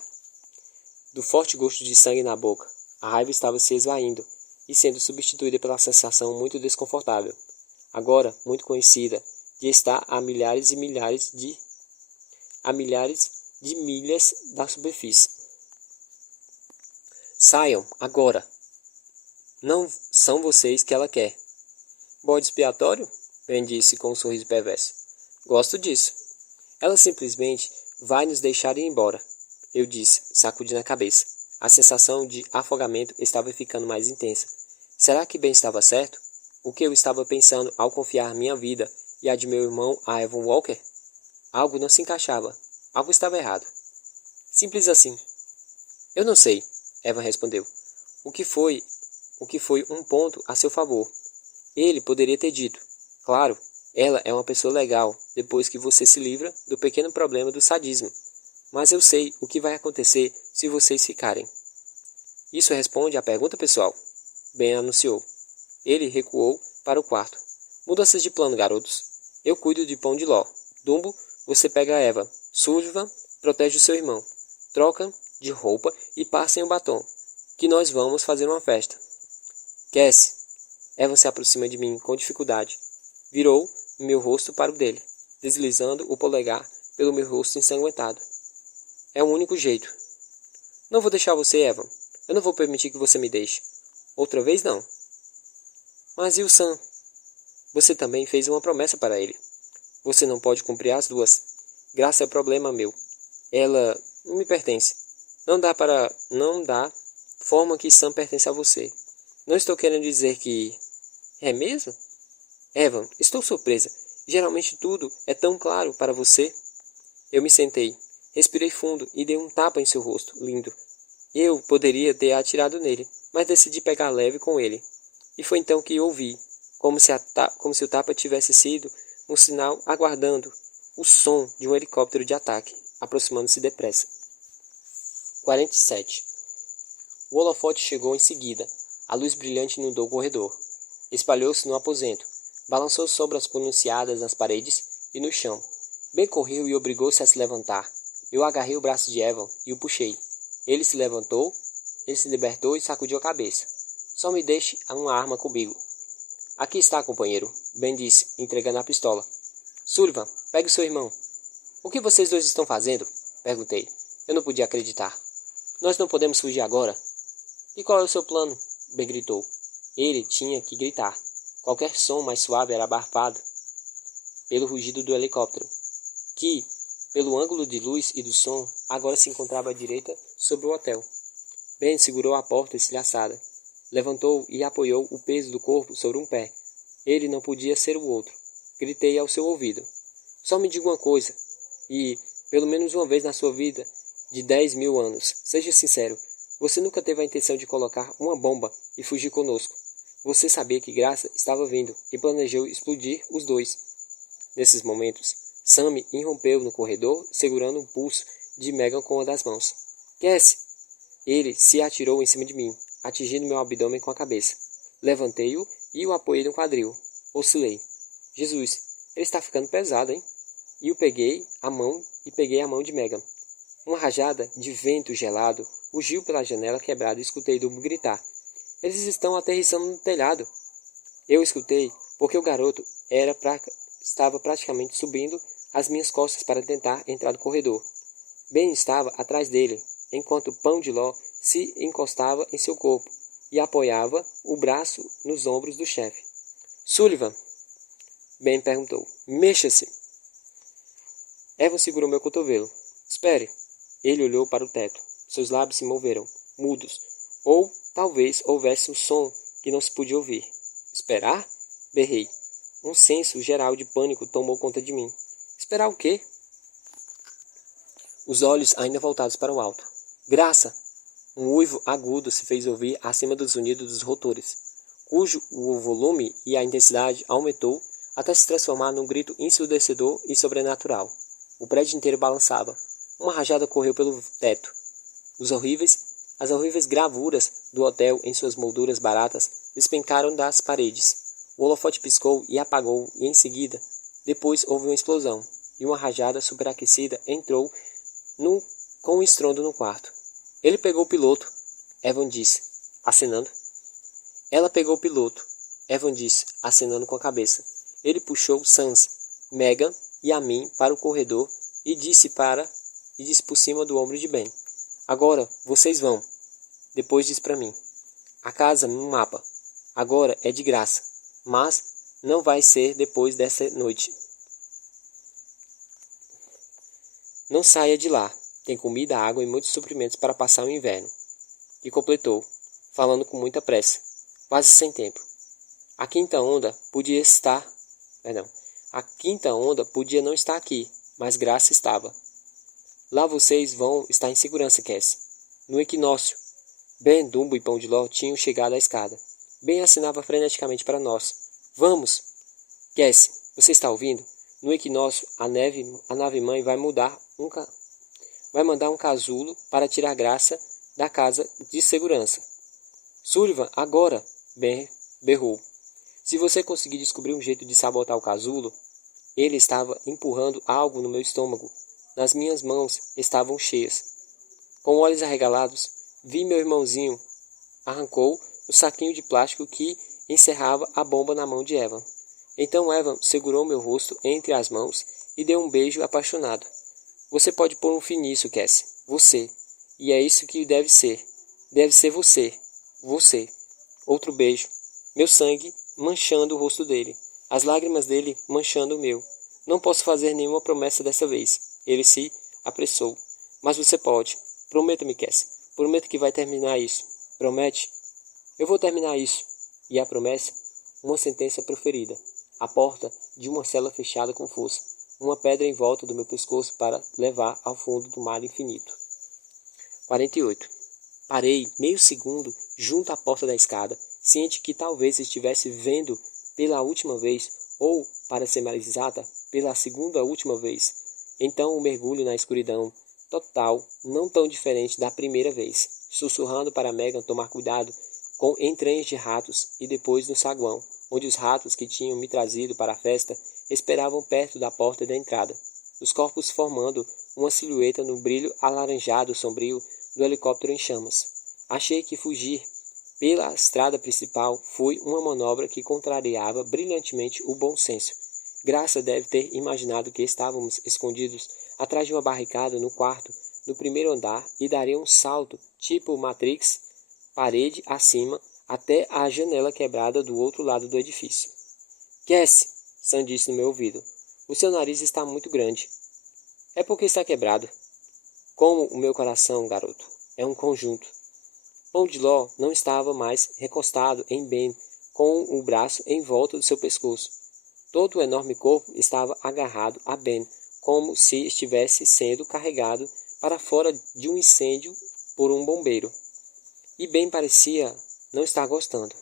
do forte gosto de sangue na boca, a raiva estava se esvaindo e sendo substituída pela sensação muito desconfortável, agora muito conhecida, de estar a milhares de milhas da superfície. Saiam, agora! Não são vocês que ela quer. Bode expiatório? Ben disse com um sorriso perverso. Gosto disso. Ela simplesmente vai nos deixar ir embora, eu disse, sacudindo a cabeça. A sensação de afogamento estava ficando mais intensa. Será que Ben estava certo? O que eu estava pensando ao confiar minha vida e a de meu irmão a Evan Walker? Algo não se encaixava. Algo estava errado. Simples assim. Eu não sei, Evan respondeu. O que foi um ponto a seu favor. Ele poderia ter dito. Claro, ela é uma pessoa legal, depois que você se livra do pequeno problema do sadismo. Mas eu sei o que vai acontecer se vocês ficarem. Isso responde à pergunta pessoal, Ben anunciou. Ele recuou para o quarto. Mudanças de plano, garotos. Eu cuido de pão de ló. Dumbo, você pega a Eva. Sullivan, protege o seu irmão. Troca de roupa e passem o batom, que nós vamos fazer uma festa. Cassie. Eva se aproxima de mim com dificuldade. Virou meu rosto para o dele, deslizando o polegar pelo meu rosto ensanguentado. É o único jeito. Não vou deixar você, Evan. Eu não vou permitir que você me deixe. Outra vez, não. Mas e o Sam? Você também fez uma promessa para ele. Você não pode cumprir as duas. Graça é problema meu. Ela não me pertence. Não dá forma que Sam pertence a você. Não estou querendo dizer que... É mesmo? Evan, estou surpresa. Geralmente tudo é tão claro para você. Eu me sentei, respirei fundo e dei um tapa em seu rosto, lindo. Eu poderia ter atirado nele, mas decidi pegar leve com ele. E foi então que ouvi, como se o tapa tivesse sido um sinal aguardando o som de um helicóptero de ataque, aproximando-se depressa. 47. O holofote chegou em seguida. A luz brilhante inundou o corredor. Espalhou-se no aposento. Balançou sombras pronunciadas nas paredes e no chão. Ben correu e obrigou-se a se levantar. Eu agarrei o braço de Evan e o puxei. Ele se libertou e sacudiu a cabeça. Só me deixe uma arma comigo. Aqui está, companheiro, Ben disse, entregando a pistola. Sullivan, pegue o seu irmão. O que vocês dois estão fazendo? Perguntei. Eu não podia acreditar. Nós não podemos fugir agora. E qual é o seu plano? Ben gritou. Ele tinha que gritar. Qualquer som mais suave era abafado pelo rugido do helicóptero, que, pelo ângulo de luz e do som, agora se encontrava à direita sobre o hotel. Ben segurou a porta estilhaçada. Levantou e apoiou o peso do corpo sobre um pé. Ele não podia ser o outro. Gritei ao seu ouvido. Só me diga uma coisa, e, pelo menos uma vez na sua vida, de 10.000 anos, seja sincero, você nunca teve a intenção de colocar uma bomba e fugir conosco. Você sabia que Graça estava vindo e planejou explodir os dois. Nesses momentos, Sammy irrompeu no corredor, segurando o pulso de Megan com uma das mãos. Cassie! Ele se atirou em cima de mim, atingindo meu abdômen com a cabeça. Levantei-o e o apoiei no quadril. Oscilei. Jesus, ele está ficando pesado, hein? E peguei a mão de Megan. Uma rajada de vento gelado rugiu pela janela quebrada e escutei Dumbo gritar. Eles estão aterrissando no telhado. Eu escutei porque o garoto estava praticamente subindo as minhas costas para tentar entrar no corredor. Ben estava atrás dele, enquanto Pão de Ló se encostava em seu corpo e apoiava o braço nos ombros do chefe. Sullivan, Ben perguntou. Mexa-se. Evan segurou meu cotovelo. Espere. Ele olhou para o teto. Seus lábios se moveram, mudos. Ou talvez houvesse um som que não se podia ouvir. Esperar? Berrei. Um senso geral de pânico tomou conta de mim. Esperar o quê? Os olhos ainda voltados para o alto. Graça! Um uivo agudo se fez ouvir acima dos unidos dos rotores, cujo o volume e a intensidade aumentou até se transformar num grito ensurdecedor e sobrenatural. O prédio inteiro balançava. Uma rajada correu pelo teto. As horríveis gravuras do hotel em suas molduras baratas despencaram das paredes. O holofote piscou e apagou, e em seguida, depois houve uma explosão, e uma rajada superaquecida entrou com um estrondo no quarto. Ele pegou o piloto, Evan disse, acenando. Ela pegou o piloto, Evan disse, acenando com a cabeça. Ele puxou Sans, Megan e a mim para o corredor e disse por cima do ombro de Ben. Agora, vocês vão. Depois disse para mim. A casa no mapa. Agora é de graça. Mas não vai ser depois dessa noite. Não saia de lá. Tem comida, água e muitos suprimentos para passar o inverno. E completou, falando com muita pressa, quase sem tempo. A quinta onda podia não estar aqui, mas Graça estava. Lá vocês vão estar em segurança, Cassie. No equinócio. Ben, Dumbo e Pão de Ló tinham chegado à escada. Ben assinava freneticamente para nós. Vamos! Cassie, você está ouvindo? No equinócio, a nave-mãe vai mandar um casulo para tirar Graça da casa de segurança. Sullivan, agora! Ben berrou. Se você conseguir descobrir um jeito de sabotar o casulo... Ele estava empurrando algo no meu estômago. Nas minhas mãos estavam cheias. Com olhos arregalados, vi meu irmãozinho. Arrancou o saquinho de plástico que encerrava a bomba na mão de Evan. Então Evan segurou meu rosto entre as mãos e deu um beijo apaixonado. Você pode pôr um fim nisso, Cassie. Você. E é isso que deve ser. Deve ser você. Você. Outro beijo. Meu sangue manchando o rosto dele. As lágrimas dele manchando o meu. Não posso fazer nenhuma promessa dessa vez. Ele se apressou. Mas você pode. Prometa-me, Cassie. Prometa que vai terminar isso. Promete? Eu vou terminar isso. E a promessa? Uma sentença proferida. A porta de uma cela fechada com força. Uma pedra em volta do meu pescoço para levar ao fundo do mar infinito. 48. Parei meio segundo junto à porta da escada, ciente que talvez estivesse vendo pela última vez, ou, para ser mais exata, pela segunda última vez. Então o mergulho na escuridão total, não tão diferente da primeira vez, sussurrando para Megan tomar cuidado com entranhas de ratos e depois no saguão, onde os ratos que tinham me trazido para a festa esperavam perto da porta da entrada, os corpos formando uma silhueta no brilho alaranjado sombrio do helicóptero em chamas. Achei que fugir pela estrada principal foi uma manobra que contrariava brilhantemente o bom senso. Graça deve ter imaginado que estávamos escondidos atrás de uma barricada no quarto do primeiro andar e daria um salto, tipo Matrix, parede acima, até a janela quebrada do outro lado do edifício. Cassie, Sam disse no meu ouvido, o seu nariz está muito grande. É porque está quebrado. Como o meu coração, garoto, é um conjunto. Pão de Ló não estava mais recostado em Ben, com o braço em volta do seu pescoço. Todo o enorme corpo estava agarrado a Ben, como se estivesse sendo carregado para fora de um incêndio por um bombeiro. E Ben parecia não estar gostando.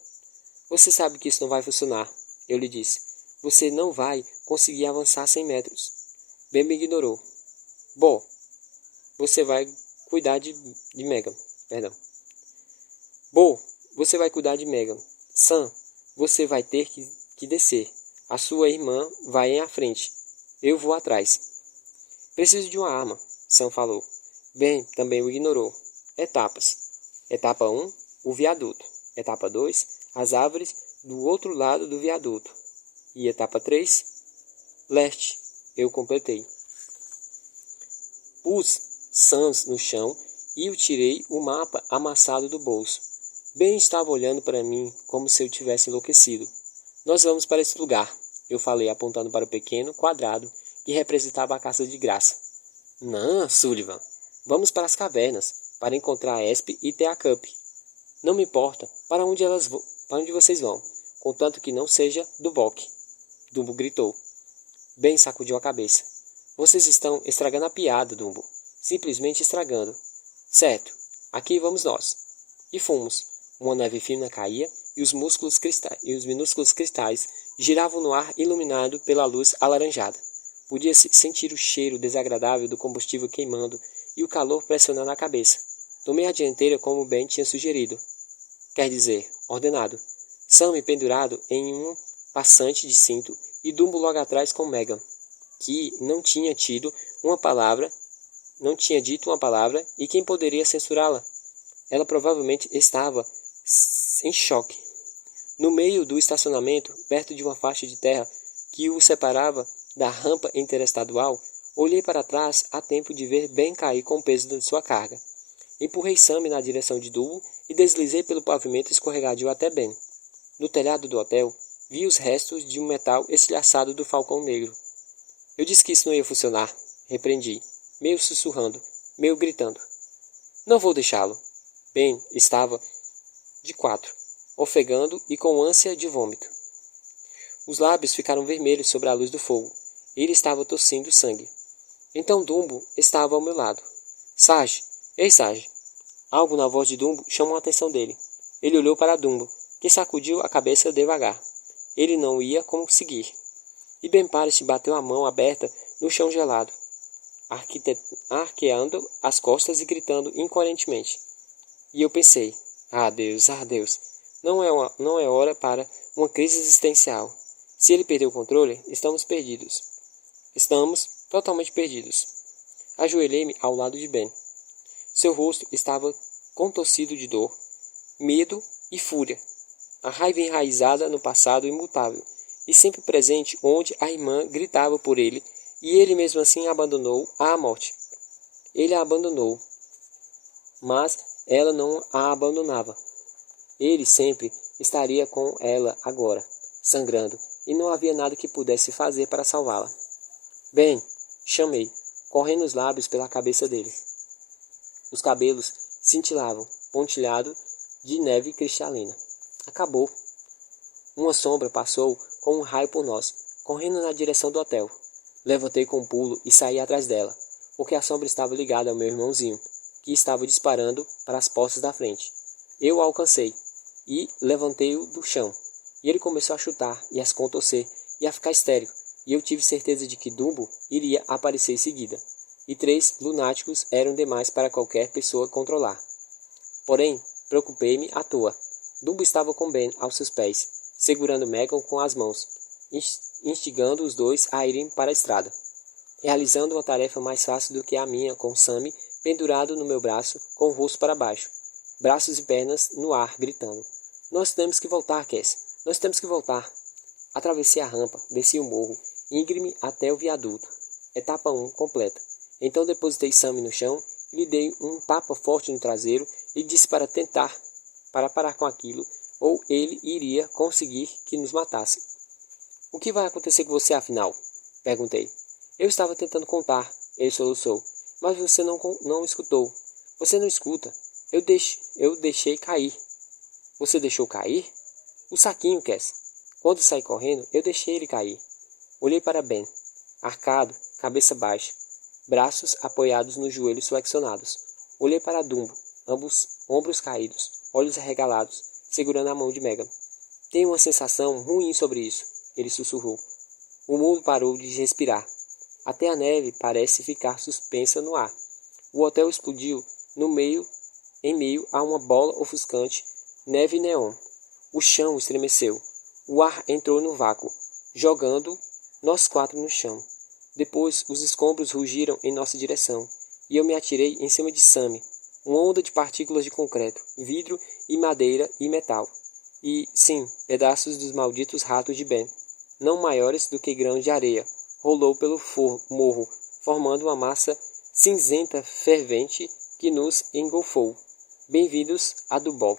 Você sabe que isso não vai funcionar, eu lhe disse. Você não vai conseguir avançar 100 metros. Ben me ignorou. Bom, você vai cuidar de Megan. Perdão. Bo, você vai cuidar de Megan. Sam, você vai ter que descer. A sua irmã vai em frente. Eu vou atrás. Preciso de uma arma, Sam falou. Ben também o ignorou. Etapas. Etapa 1, o viaduto. Etapa 2, as árvores do outro lado do viaduto. E etapa 3, leste. Eu completei. Pus Sans no chão e eu tirei o mapa amassado do bolso. Ben estava olhando para mim como se eu tivesse enlouquecido. Nós vamos para esse lugar, eu falei apontando para o pequeno quadrado que representava a caça de graça. Não, Sullivan. Vamos para as cavernas, para encontrar a Esp e ter a Cup. Não me importa para onde vocês vão, contanto que não seja do Bock. Dumbo gritou. Ben sacudiu a cabeça. Vocês estão estragando a piada, Dumbo. Simplesmente estragando. Certo, aqui vamos nós. E fomos. Uma neve fina caía e os minúsculos cristais giravam no ar iluminado pela luz alaranjada. Podia-se sentir o cheiro desagradável do combustível queimando e o calor pressionando a cabeça. Tomei a dianteira como Ben tinha sugerido. Quer dizer, ordenado. Sam pendurado em um passante de cinto e Dumbo logo atrás com Megan, que não tinha dito uma palavra e quem poderia censurá-la? Ela provavelmente estava em choque. No meio do estacionamento, perto de uma faixa de terra que o separava da rampa interestadual, olhei para trás a tempo de ver Ben cair com o peso de sua carga. Empurrei Sam na direção de Dumbo e deslizei pelo pavimento escorregadio até Ben. No telhado do hotel, vi os restos de um metal estilhaçado do Falcão Negro. Eu disse que isso não ia funcionar. Repreendi, meio sussurrando, meio gritando. Não vou deixá-lo. Ben estava de quatro, ofegando e com ânsia de vômito. Os lábios ficaram vermelhos sobre a luz do fogo. Ele estava tossindo sangue. Então Dumbo estava ao meu lado. Sarge! Ei, Sarge! Algo na voz de Dumbo chamou a atenção dele. Ele olhou para Dumbo, que sacudiu a cabeça devagar. Ele não ia conseguir. E Ben Parrish bateu a mão aberta no chão gelado, arqueando as costas e gritando incoerentemente. E eu pensei, ah Deus, não é hora para uma crise existencial. Se ele perder o controle, estamos perdidos. Estamos totalmente perdidos. Ajoelhei-me ao lado de Ben. Seu rosto estava contorcido de dor, medo e fúria. A raiva enraizada no passado imutável, e sempre presente onde a irmã gritava por ele, e ele mesmo assim abandonou à morte. Ele a abandonou, mas ela não a abandonava. Ele sempre estaria com ela agora, sangrando, e não havia nada que pudesse fazer para salvá-la. Ben, chamei, correndo os lábios pela cabeça dele. Os cabelos cintilavam, pontilhado de neve cristalina. Acabou. Uma sombra passou com um raio por nós, correndo na direção do hotel. Levantei com um pulo e saí atrás dela, porque a sombra estava ligada ao meu irmãozinho, que estava disparando para as portas da frente. Eu o alcancei e levantei-o do chão, e ele começou a chutar e a se contorcer e a ficar histérico, e eu tive certeza de que Dumbo iria aparecer em seguida, e 3 lunáticos eram demais para qualquer pessoa controlar. Porém, preocupei-me à toa. Dumbo estava com Ben aos seus pés, segurando Megan com as mãos, instigando os dois a irem para a estrada, realizando uma tarefa mais fácil do que a minha, com Sammy pendurado no meu braço, com o rosto para baixo, braços e pernas no ar, gritando. Nós temos que voltar, Cass. Nós temos que voltar. Atravessei a rampa, desci o morro, íngreme até o viaduto. Etapa 1 completa. Então depositei Sammy no chão e lhe dei um tapa forte no traseiro e disse para parar com aquilo, ou ele iria conseguir que nos matasse. O que vai acontecer com você, afinal? Perguntei. Eu estava tentando contar, ele soluçou, mas você não escutou. Você não escuta. Eu deixei cair. Você deixou cair? O saquinho, Cass. Quando saí correndo, eu deixei ele cair. Olhei para Ben, arcado, cabeça baixa, braços apoiados nos joelhos flexionados. Olhei para Dumbo, ambos ombros caídos, olhos arregalados, segurando a mão de Megan. Tenho uma sensação ruim sobre isso, ele sussurrou. O mundo parou de respirar. Até a neve parece ficar suspensa no ar. O hotel explodiu em meio a uma bola ofuscante, neve neon. O chão estremeceu. O ar entrou no vácuo, jogando nós quatro no chão. Depois, os escombros rugiram em nossa direção, e eu me atirei em cima de Sammy, uma onda de partículas de concreto, vidro e madeira e metal. E, sim, pedaços dos malditos ratos de Ben, não maiores do que grãos de areia, rolou pelo morro, formando uma massa cinzenta fervente que nos engolfou. Bem-vindos a Duboc.